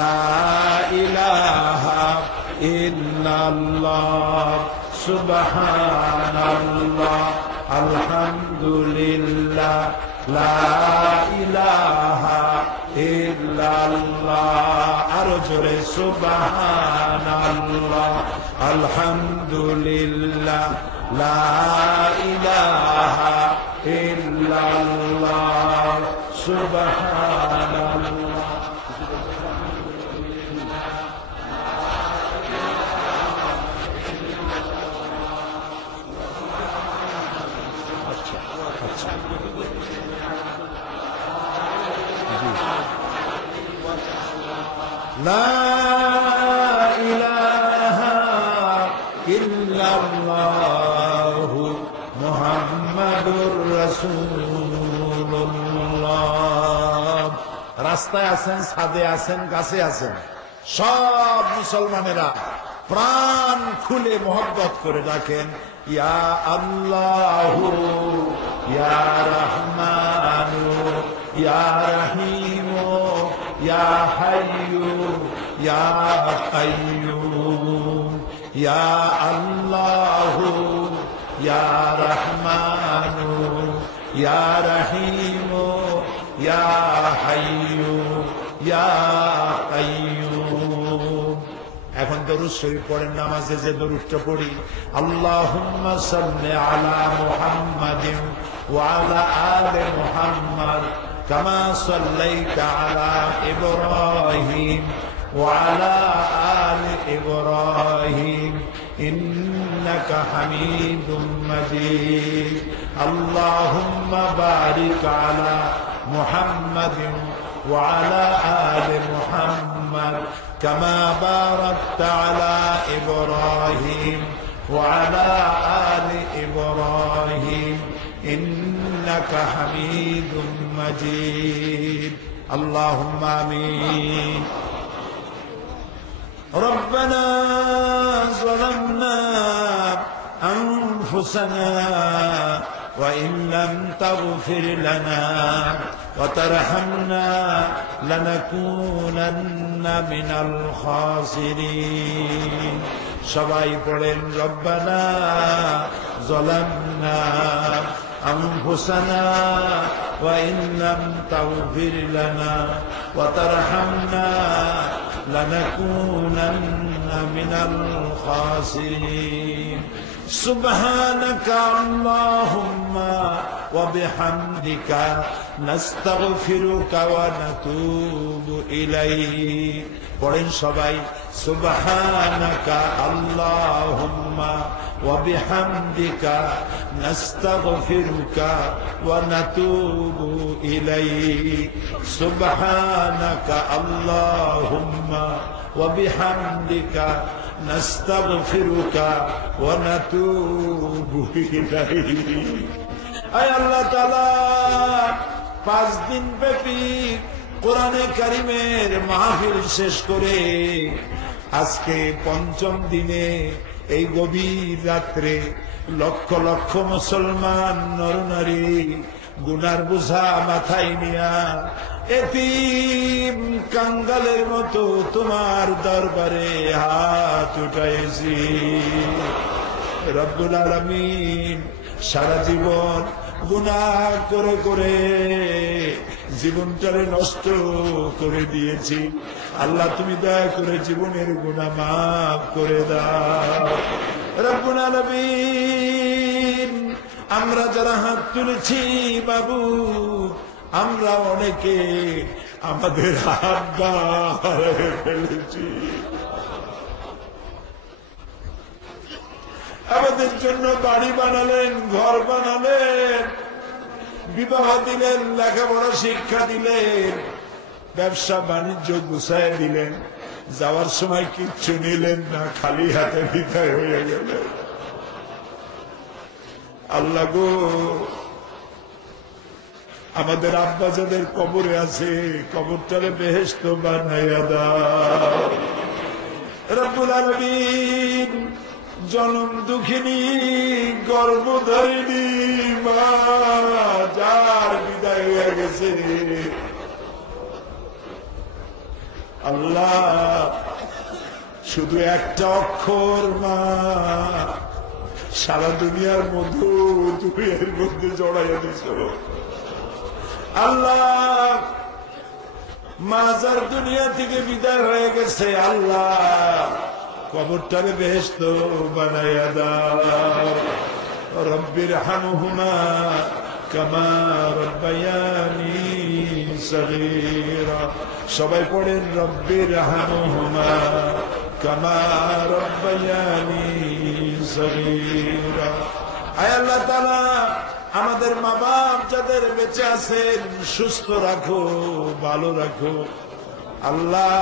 লা ইলাহা ইল্লাল্লাহ সুবহানাল্লাহ আলহামদুলিল্লাহ লা ইলাহা ইল্লাল্লাহ। আরো জোরে সুবহানাল্লাহ আলহামদুলিল্লাহ লা ইলাহা ইল্লাল্লাহ সুবহানাল্লাহ। লা ইলাহা ইল্লাল্লাহু মুহাম্মাদুর রাসূলুল্লাহ। রাস্তায় আছেন, ছাদে আছেন, গাছে আছেন, সব মুসলমানেরা প্রাণ খুলে মহব্বত করে ডাকেন, ইয়া আল্লাহু ইয়া রহমানু ইয়া রহিমু ইয়া হাইয়ু ইয়া কাইয়্যুম ইয়া আল্লাহু ইয়া রহমান ইয়া রহিম ইয়া হাইয়্যু ইয়া কাইয়্যুম। এখন দরুদ শরীফ পড়েন, নামাজে যে দরুদটা পড়ি, আল্লাহুম্মা সাল্লি আলা মুহাম্মাদিন ওয়া আলা আলি মুহাম্মাদ কামা সাল্লাইতা আলা ইব্রাহিম ওয়া আলা আলি ইব্রাহিম ইন্নাকা হামিদুম মাজিদ। আল্লাহুম্মা বারিক আলা মুহাম্মাদিন ওয়া আলা আলি মুহাম্মাদ কামা বারাকতা আলা ইব্রাহিম ওয়া আলা আলি ইব্রাহিম ইন্নাকা হামিদুম মাজিদ। আল্লাহুম্মা আমিন। ربنا ظلمنا أنفسنا وإن لم تغفر لنا وترحمنا لنكونن من الخاسرين। সবাই পড়েন ربنا ظلمنا أنفسنا وإن لم تغفر لنا وترحمنا لنكونن من الخاسرين। سبحانك اللهم وبحمدك نستغفرك ونتوب إليك। পড়েন সবাই সুবহানাকা আল্লাহুম্মা ওয়া বিহামদিকা নাস্তাগফিরুকা ওয়া নাতুবু ইলাইক। সুবহানাকা আল্লাহুম্মা ওয়া বিহামদিকা নাস্তাগফিরুকা ওয়া নাতুবু ইলাইক। আয় আল্লাহ তাআলা, 5 দিন ব্যাপী কোরআনে কারিমের মাহফিল শেষ করে আজকে 5ম দিনে এই গভীর রাত্রে লক্ষ লক্ষ মুসলমান নরনারী গুনার বোঝা মাথায় নিয়া এতিম কাঙ্গালের মতো তোমার দরবারে হাত উঠাইছি। রব্বুল আলামিন, সারা জীবন গুনাহ করে করে জীবনটারে নষ্ট করে দিয়েছি। আল্লাহ তুমি দয়া করে জীবনের গুনাহ মাফ করে দাও। রব্বুল আলামিন, আমরা যারা হাত তুলেছি বাবু, আমরা অনেকে আমাদের হাত হারিয়ে ফেলেছি। আমাদের জন্য বাড়ি বানালেন, ঘর বানালেন, বিবাহ দিলেন, লেখাপড়া শিক্ষা দিলেন, ব্যবসা বাণিজ্য গুছায় দিলেন, যাওয়ার সময় কিচ্ছু নিলেন না, খালি হাতে বিদায় হয়ে গেলেন। আল্লাহ গো, আমাদের আব্বা যাদের কবরে আছে, কবরটারে বেহেশত বানাইয়া দাও। রব্বুল আলামিন, জনম দুঃখিনী গর্ভধারিণী মা যার বিদায় হয়ে গেছে, আল্লাহ শুধু একটা অক্ষর মা, সারা দুনিয়ার মধু তুমি এর মধ্যে জড়াইয়া দিছ। আল্লাহ, মা যার দুনিয়া থেকে বিদায় হয়ে গেছে, আল্লাহ কবরটারে বেহেশত বানাইয়া দাও। রব্বির হামহুমা কামা রব্বায়ানি সগীরা। সবাই পড়েন রব্বির হামহুমা কামা রব্বায়ানি সগীরা। আয় আল্লাহ তাআলা, আমাদের মা বাপ যাদের বেঁচে আছেন সুস্থ রাখো, ভালো রাখো। আল্লাহ,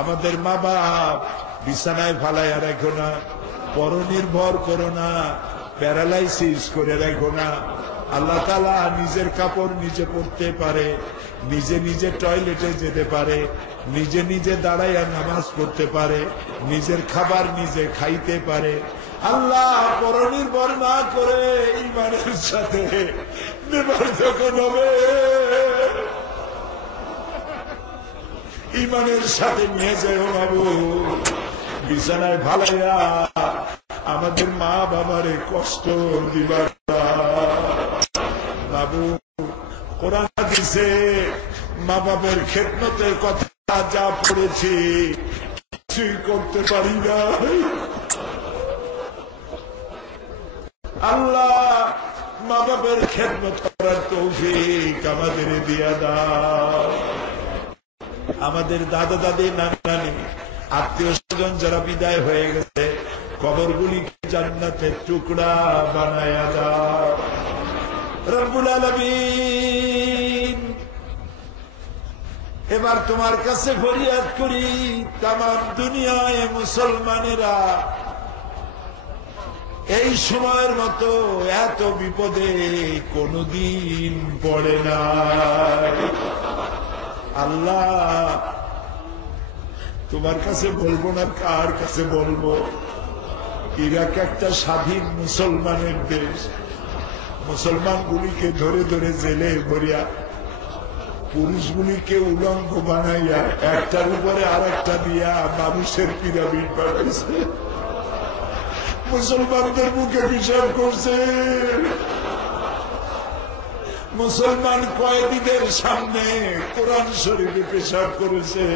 আমাদের মা বাপ বিছানায় ফালাইয়া রাখো না, পরনির্ভর করো না, প্যারালাইসিস করে রাখো না। আল্লাহ তাআলা নিজের কাপড় নিজে পরতে পারে, নিজে নিজে টয়লেটে যেতে পারে, নিজে নিজে দাঁড়াইয়া নামাজ পড়তে পারে, নিজের খাবার নিজে খাইতে পারে। আল্লাহ, পরনির্ভর না করে ঈমানের সাথে নেবার যখন হবে, ঈমানের সাথে নিয়ে যাও বাবু। বিছানায় ভালাইয়া আমাদের মা বাবারে কষ্ট দিবার বাবু কোরআন হাদিসে মা বাপের খেদমতের কথা যা পড়েছি কিছুই করতে পারি না। আল্লাহ মা বাপের খেদমত করার তৌফিক আমাদের দিয়া দাও। আমাদের দাদা দাদি নানা নানি আত্মীয় স্বজন যারা বিদায় হয়ে গেছে কবরগুলিকে জান্নাতের টুকরা বানায়া দাও রব্বুল আলামিন। এবার তোমার কাছে ফরিয়াদ করি তামাম দুনিয়ায় মুসলমানেরা এই সময়ের মতো এত বিপদে কোনদিন পড়ে না। আল্লাহ তোমার কাছে বলবো না কার কাছে বলবো? ইরাক একটা স্বাধীন মুসলমানের দেশ। মুসলমানগুলিকে ধরে ধরে জেলে ভরিয়া পুরুষগুলিকে উলঙ্গ বানাইয়া একটার উপরে আর একটা দিয়া মানুষের পিরামিড বানাইছে। মুসলমানদের মুখে পিশাব করছে। মুসলমান কয়েদিদের সামনে কোরআন শরীফে পেশাব করেছে।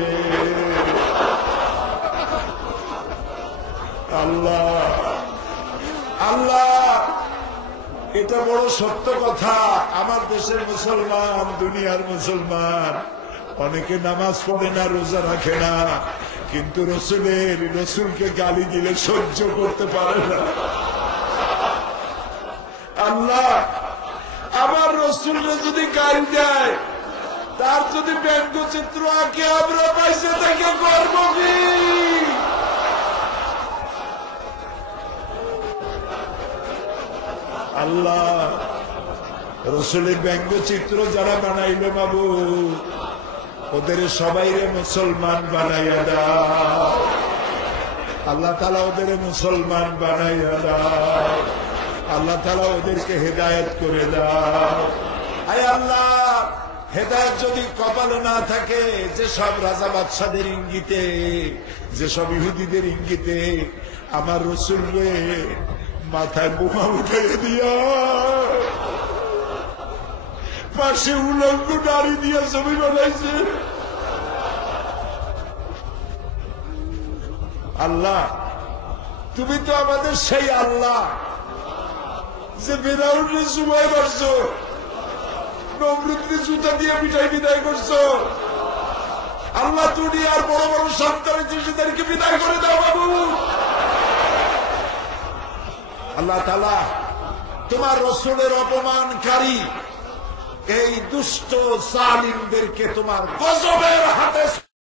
আল্লাহ আল্লাহ এটা বড় সত্য কথা। আমার দেশের মুসলমান দুনিয়ার মুসলমান অনেকে নামাজ পড়ে না রোজা রাখে না কিন্তু রসুলকে গালি দিলে সহ্য করতে পারে না। আল্লাহ আমার রসুলকে যদি গালি দেয় তার যদি ব্যঙ্গচিত্র আঁকে আমরা পাইছে তাকে করব কি? আল্লাহ রসুলের ব্যঙ্গচিত্র যারা বানাইল বাবু ওদের সবাইরে মুসলমান বানাইয়া দাও। আল্লাহ তাআলা ওদের মুসলমান বানাইয়া দাও। আল্লাহ তাআলা ওদেরকে হেদায়েত করে দাও। আয় আল্লাহ হেদায়েত যদি কপালে না থাকে যেসব রাজা বাদশাদের ইঙ্গিতে যেসব ইহুদিদের ইঙ্গিতে আমার রসুলরে মাথায় বোমা উঠাইয়া দিয়া পাশে উলঙ্গ নারী দিয়া ছবি বানাইছে। আল্লাহ তুমি তো আমাদের সেই আল্লাহ যে ফিরআউনের সময় করছো, নমরুদকে জুতা দিয়ে পিটাই বিদায় করছো। আল্লাহ দুনিয়ার বড় বড় সন্তানের শিশুদেরকে বিদায় করে দাও বাবু। আল্লাহ তাআলা তোমার রসুলের অপমানকারী এই দুষ্ট জালিমদেরকে তোমার গজবের হাতে